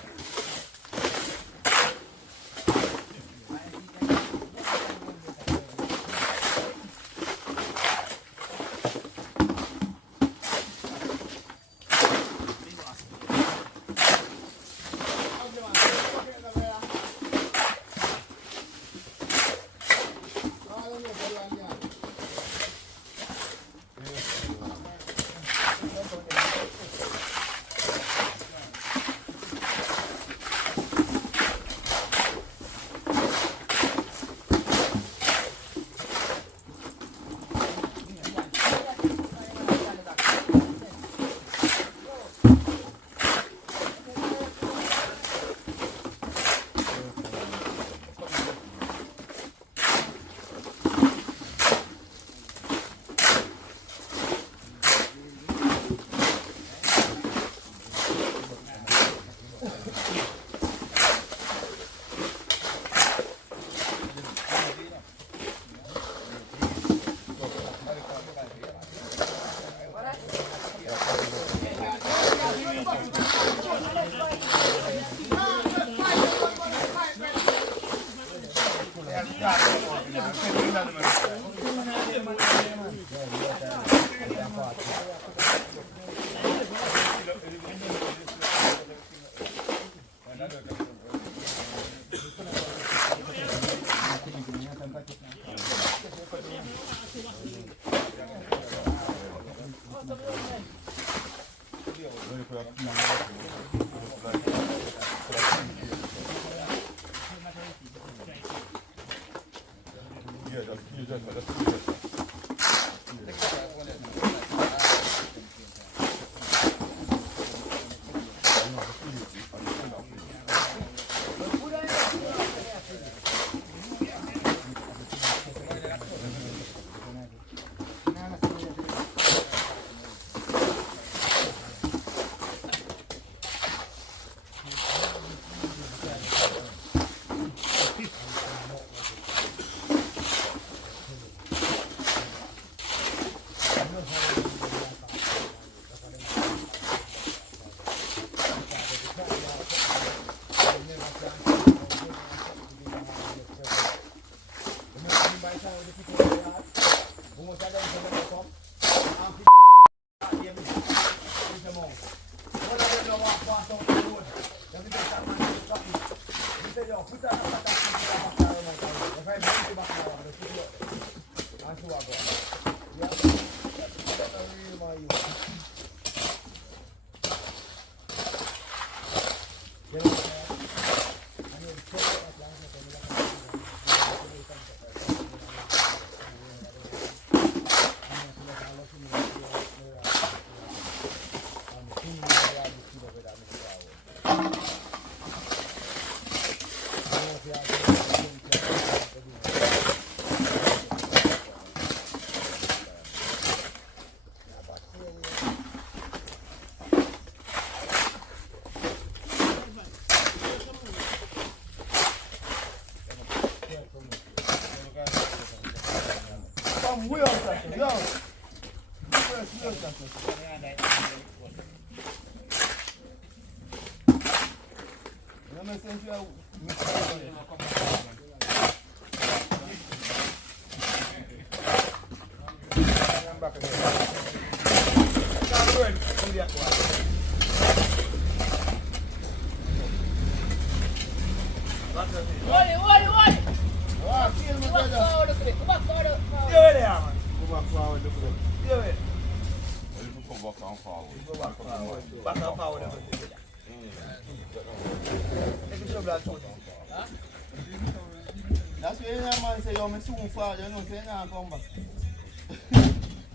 That's why your man say, yo, me soon fall, you know, say, nah, come back.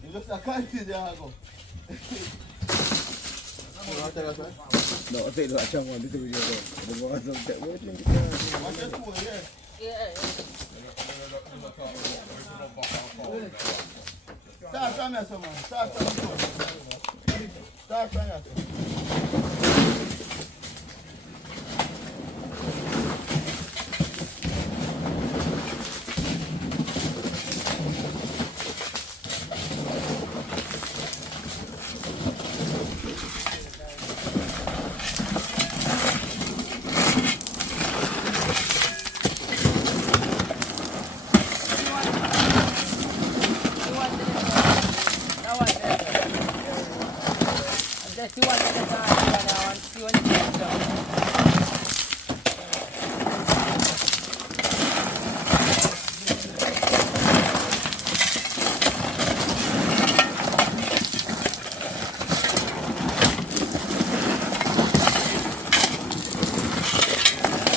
You just a country there, I go. No, I say no, I can't want this video. The boys of that. What do you think? What's your phone, yeah? Start from here, man. Start from here. Start from here.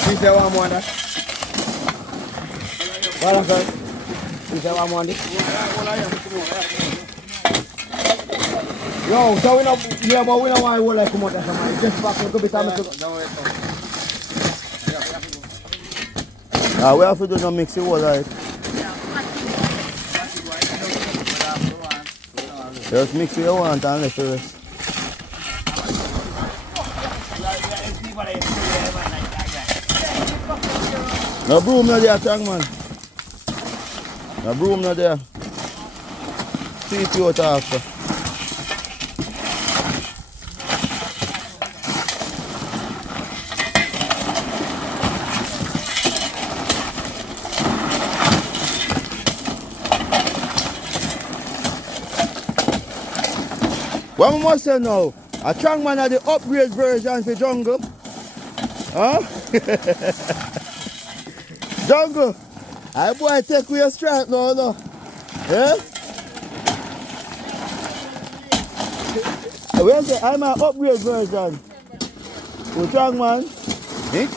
You say what I'm on that? What I'm saying? You say what I'm on this? Yo, so we don't, yeah, but we don't want to like come out there, man. Just back a little bit of We have to do no mix it all right. Just mix what you want and let the rest. No broom no there, strong man. No broom no there. Sweep you out after. What I must say now, a strong man are the upgrade version for jungle. Huh? Jungle, I boy take with your strength now, no? Yeah? where's the, I'm an upgrade version. Who strong man?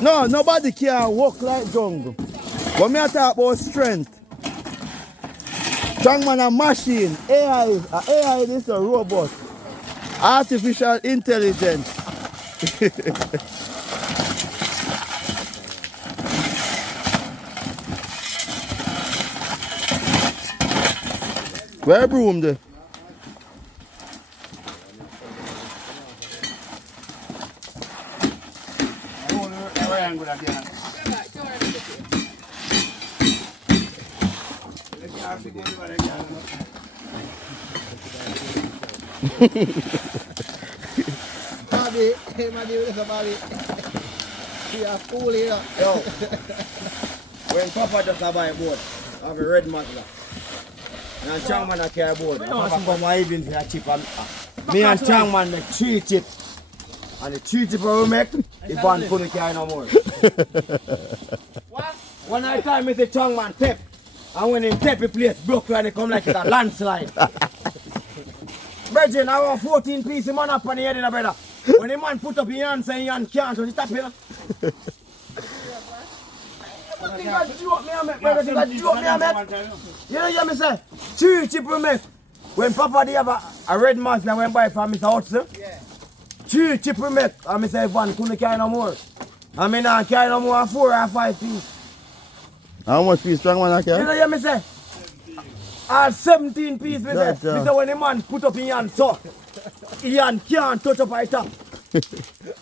No, nobody can walk like jungle. But me I talk about strength. Strong man a machine. AI is a robot. Artificial intelligence. Where broom there? Bobby, hey, my dear, listen, Bobby. See a fool here. Yo, when Papa just buy a boat, I have a red matla. And Changman I carry a boat. Papa come and even for a chip. Me and Changman make 3 chips. And the 3 chips we make, the van couldn't carry no more. One night time, I say Changman tap. And when he tap, the place broke and it come like it's a landslide. Virgin, I want 14 pieces man up on the head in the brother. When the man put up his hand saying he hand can't, so he tap here. You think I joke me, I make, brother? Think I joke me, I make? You know what I say? 3 chips we make. When Papa they have a red mask that went by from Mr. Hudson, 3 chips we make, and I say van couldn't carry no more. I mean, I carry no more 4 or 5 pieces. How much piece strong man I carry? You know what I say? All 17 pieces, me say. Me say when the man put up his hand so, his hand can't touch up his top.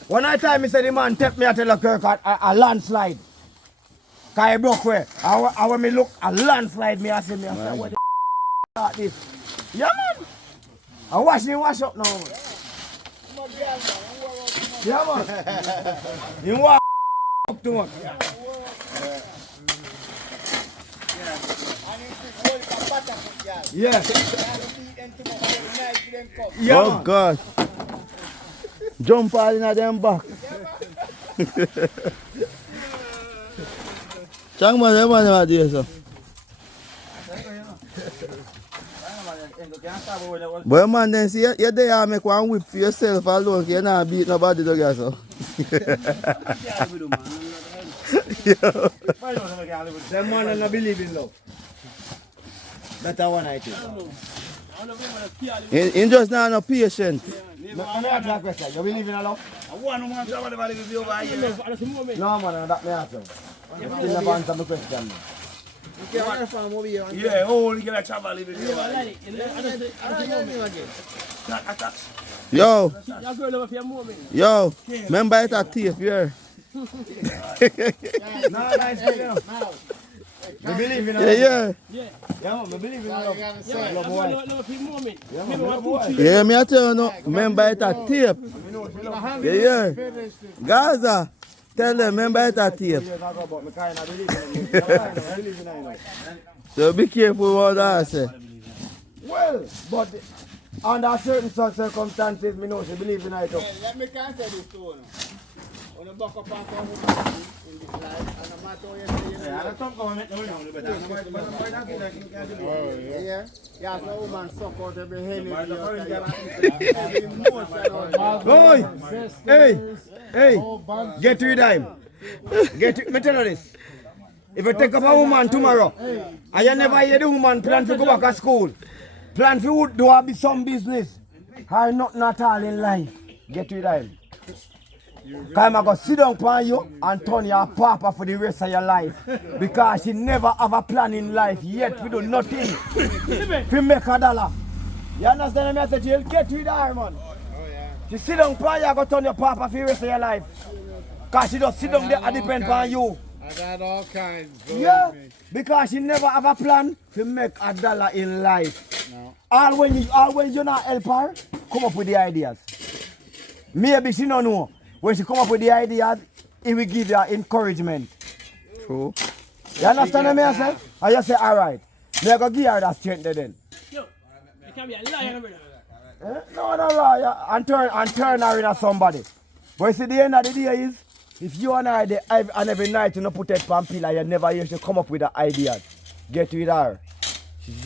One night time, me say the man take me, I tell a Kirk, a landslide. Because he broke way. And when me look, a landslide, me I say, what the start this? Yeah, man. I wash up now, man. Yeah, man. You wash up too much. Yeah. Yeah. Oh God. Jump all in them back. Changman, them man are there, so. But man, then see, you're there and make one whip for yourself alone, you're not beat nobody together, so. Them man don't believe in love. That's one I think. In just not no patient. Let me ask you a question. You believe in love? One man somebody believe you over here. No man, that me ask you. You never answer my question. Yeah, only get a travel living Yo. Yo. Remember it at tape here. Me believe in love. Yeah. Yeah, man, me believe in love. Yeah, me I tell you no. Remember it at tape. Yeah. Gaza. Tell them, remember it at tape. So be careful what I say. Well, but under certain circumstances, me know she believe in it. Let me answer this to you. On the back of our in this life, and no matter what you say, yeah, yeah, so woman suck out every henny. Hey, get rid of him. Me tell you this. If you take up a woman tomorrow, and you never hear the woman plan to go back to school, plan to do some business, or nothing at all in life, get rid of him. Because I'm going to sit down upon you and turn your papa for the rest of your life. Because she never have a plan in life, yet we do nothing to make a dollar. You understand me? I said, you'll get rid of her, man. She sit down upon you, going to turn your papa for the rest of your life. Because she just sit down there and depend upon you. I got all kinds. Yeah, because she never have a plan to make a dollar in life. No. All when you not help her, come up with the ideas. Maybe she don't know. When she come up with the ideas, it will give her encouragement. True. You understand me, I say? I just say, all right. Me go give her that strength then. Yo, you can't be a liar, brother. No liar. And turn her into somebody. But you see, the end of the day is, if you and I, and every night you don't put it on pillar, you never hear she come up with the ideas. Get with her.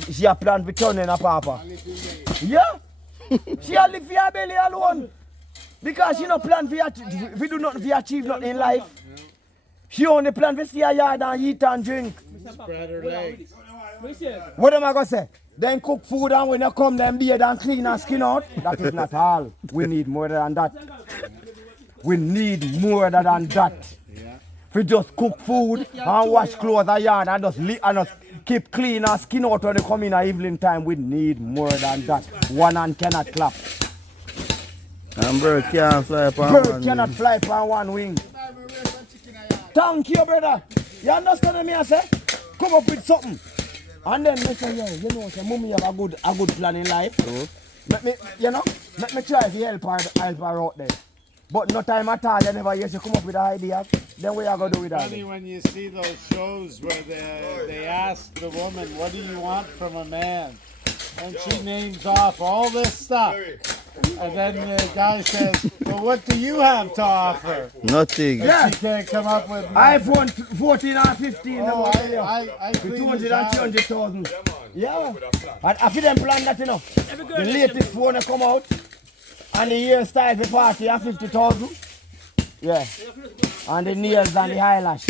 She a plan for turning a papa. Yeah? She a live for her belly alone. Because she no plan for we do nothing for achieve nothing in life. She only plan to see her yard and eat and drink. Spread her legs. What am I gonna say? Then cook food and when you come then bathe and clean and skin out. That is not all. We need more than that. We need more than that. We just cook food and wash clothes and yard and just keep clean and skin out when they come in at evening time. We need more than that. One hand cannot clap. And bird can't fly upon Bird one cannot wing. fly upon one wing. Thank you, brother. You understand what I say? Come up with something. And then me say, yeah, you know, say, mommy have a good plan in life. Let me, let me try to help her out there. But no time at all, you never hear she come up with an idea. Then what you gonna do with that? Funny when you see those shows where they ask the woman, what do you want from a man? And she names off all this stuff. And then the guy says, well, what do you have to offer? Nothing. And she can't come up with iPhone 14 and 15. Oh, I cleaned 200 it and out. 300,000. Yeah. And I feel them plan that, you know. The latest phone that come out. And the hairstyle for party at 50,000. Yeah. And the nails and the eyelash.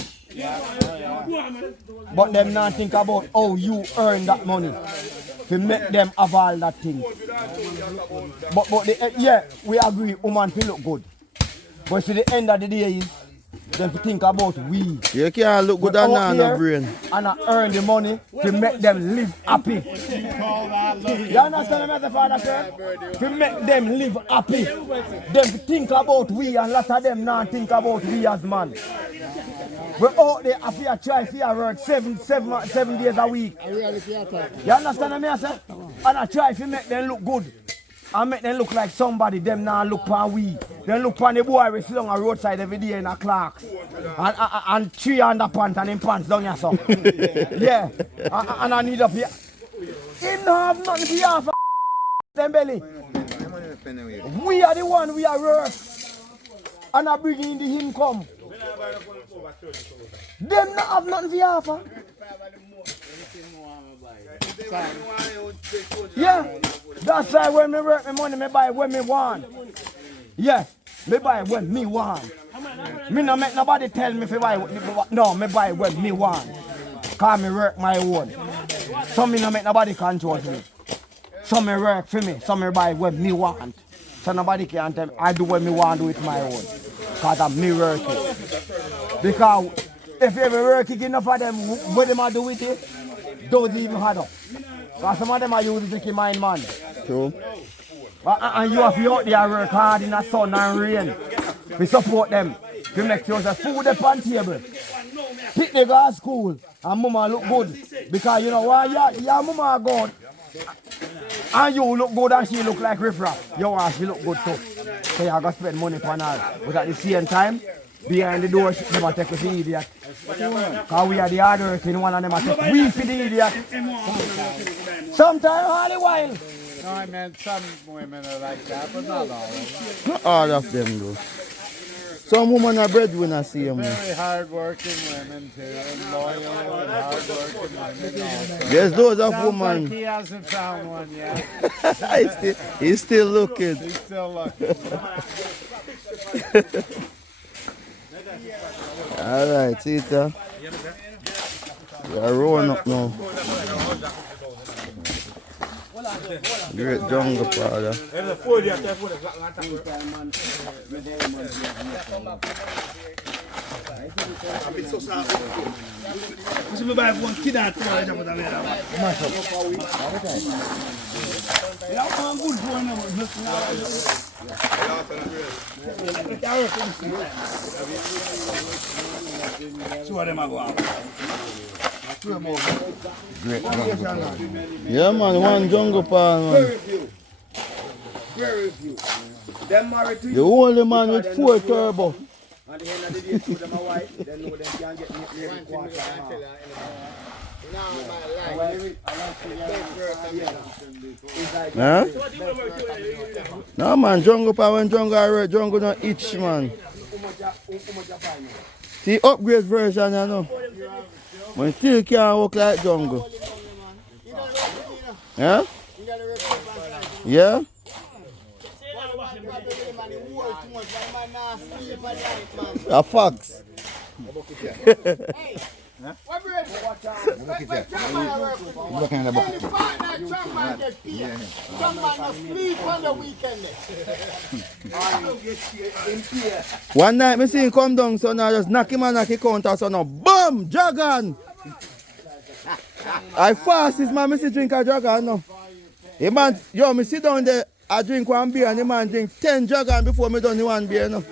But them not think about how you earn that money. To make them have all that thing. But yeah, we agree, woman feel look good. But see the end of the day is, them to think about we. You can't look good and not no brain. And I earn the money to make them live happy. You understand what my father said? To make them live happy. Them to think about we and a lot of them not think about we as man. We're out there happy to try to work 7 days a week. You understand what I say? And I try to make them look good. And make them look like somebody, them now look for we. They look for the boy we sit on the roadside every day in a Clarks. And 3 underpants and in pants down here so. Yeah. And I need up here. Him no have nothing for you for them belly. We are the one we are work. And I bring in the income. Them not have nothing for you offer. Yeah, that's why when me work my money, me buy when me want. Yeah, me buy when me want. Me no make nobody tell me if I buy. No, me buy when me want. Cause me work my own. So me no make nobody control me. So me work for me. So me buy when me want. So nobody can tell me I do what me want to do with my own. Cause I'm me working. Because if you ever work enough for them, what them I do with it? Don't even have up. Because some of them are using to keep mind man. True. And you have to out there work hard in the sun and rain. We support them. We make sure the food up on table. Pick the go to school and mama look good. Because you know why your mama good. And you look good and she look like riffraff. You want she look good too. So you have to spend money on her. But at the same time, behind the door, they might take us the idiot. Because we are the hard working one and they might take we for the idiot. Sometimes all the while. No, I meant some women are like that, but not all of them. Not all of them though. Some women are breadwinners, see them. Very hard-working women too, and loyal and hard-working women also. There's loads of Sounds like women. he hasn't found one yet. He's still looking. He's still looking. Alright, Tita. We are rolling up now. Great jungle powder. Great jungle powder. Yeah man, one jungle powder man. Very few. Them married to The you. only man with 4 turbo. At the end of the day, two of them are white. They know them can get me every quarter. Huh? No man, jungle power when jungle are jungle not itch man. See upgrade version you know. But still can't work like jungle. Yeah? Yeah? A fox. One night me see him come down, so now just knock him and knock him counter, so now boom, dragon. I fast this man, me see drink a dragon now. Hey man, yo, me sit down there, I drink one beer and the man drink 10 dragon before me done the one beer now.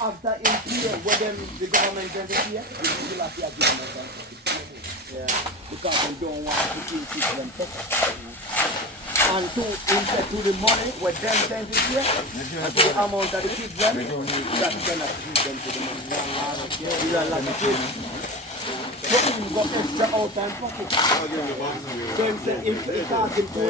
After in here, where them the government then here, you will have to agreement. Yeah, because they don't want to keep them focused. And to instead to the money, where them send it here, and to the amount that they keep them, that cannot give them to the money. These are like kids. So you got extra out and pocket. So instead, if it costs him $250,000,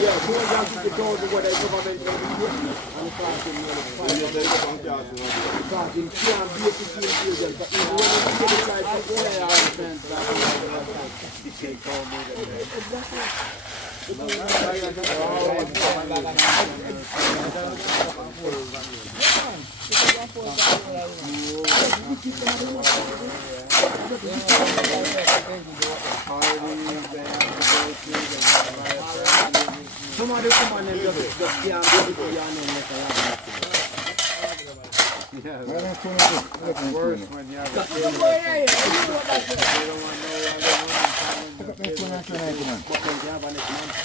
yeah, $250,000 what the government will be doing. And it costs him nearly $500,000. Because him can't be a $15 billion. But even when he get the price of oil, somebody come on and just can't be able to Worse when you have a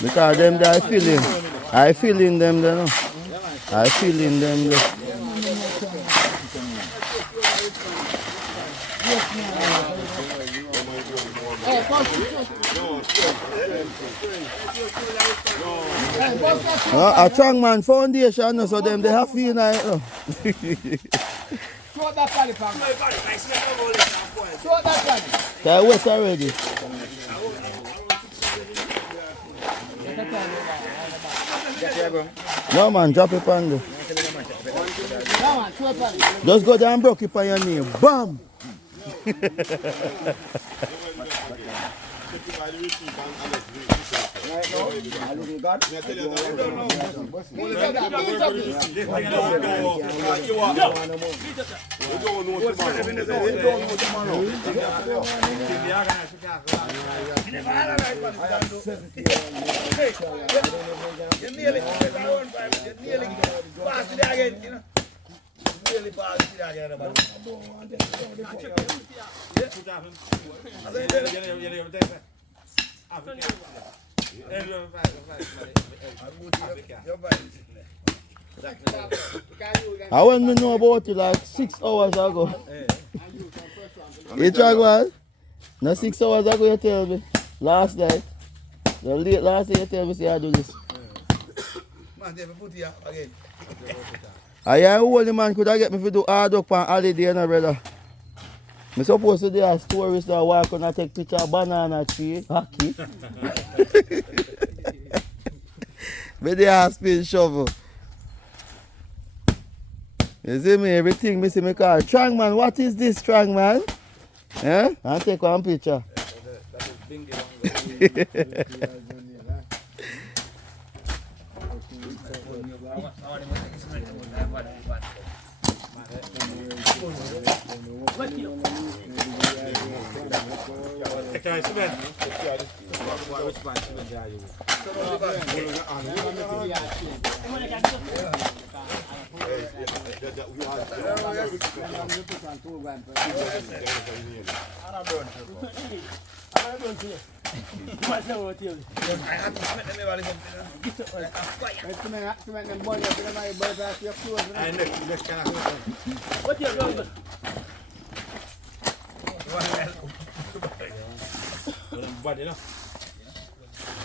Because them there I feeling them there no. I feeling them there. A strong man foundation no, so them they have feel like no. Throw that pally pan. Throw that pally. They wet already. No man, drop it on there. Just go down and broke it on your knee. Bam! I want to know about it like 6 hours ago. You try what? No 6 hours ago you tell me. Last night. The late last night you tell me say I do this. Man, they put it again. I only man could have get me to do hard up on holiday, no brother. I'm supposed to do a tourist that walk on and take picture of banana tree, hockey. But they have spin shovel. You see me, everything me see me call strong man. What is this strong man? Eh? And take one picture.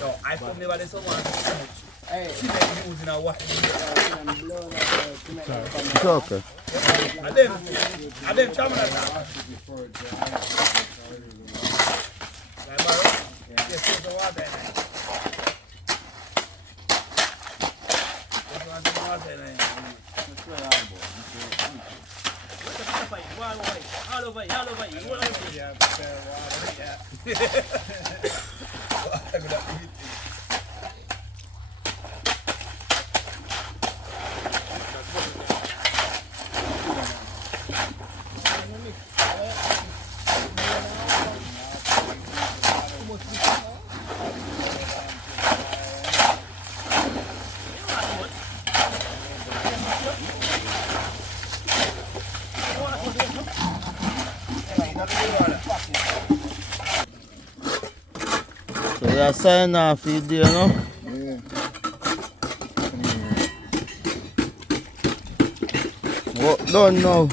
No, I put me by someone. Hey, using a what? It's okay. I didn't come on that. All over you. Yeah, fair water, yeah. So we are signing off video, you know? Yeah. Work done now.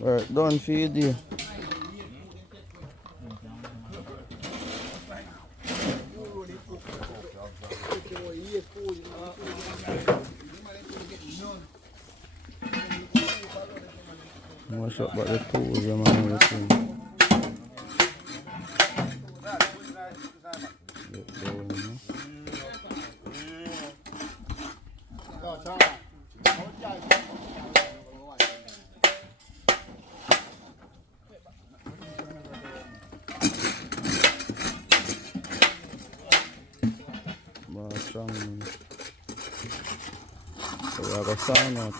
Work done for you, dear. Mash up about the tools, yeah, man, everything. Get going, you know? Strong, man. So we have a sign out,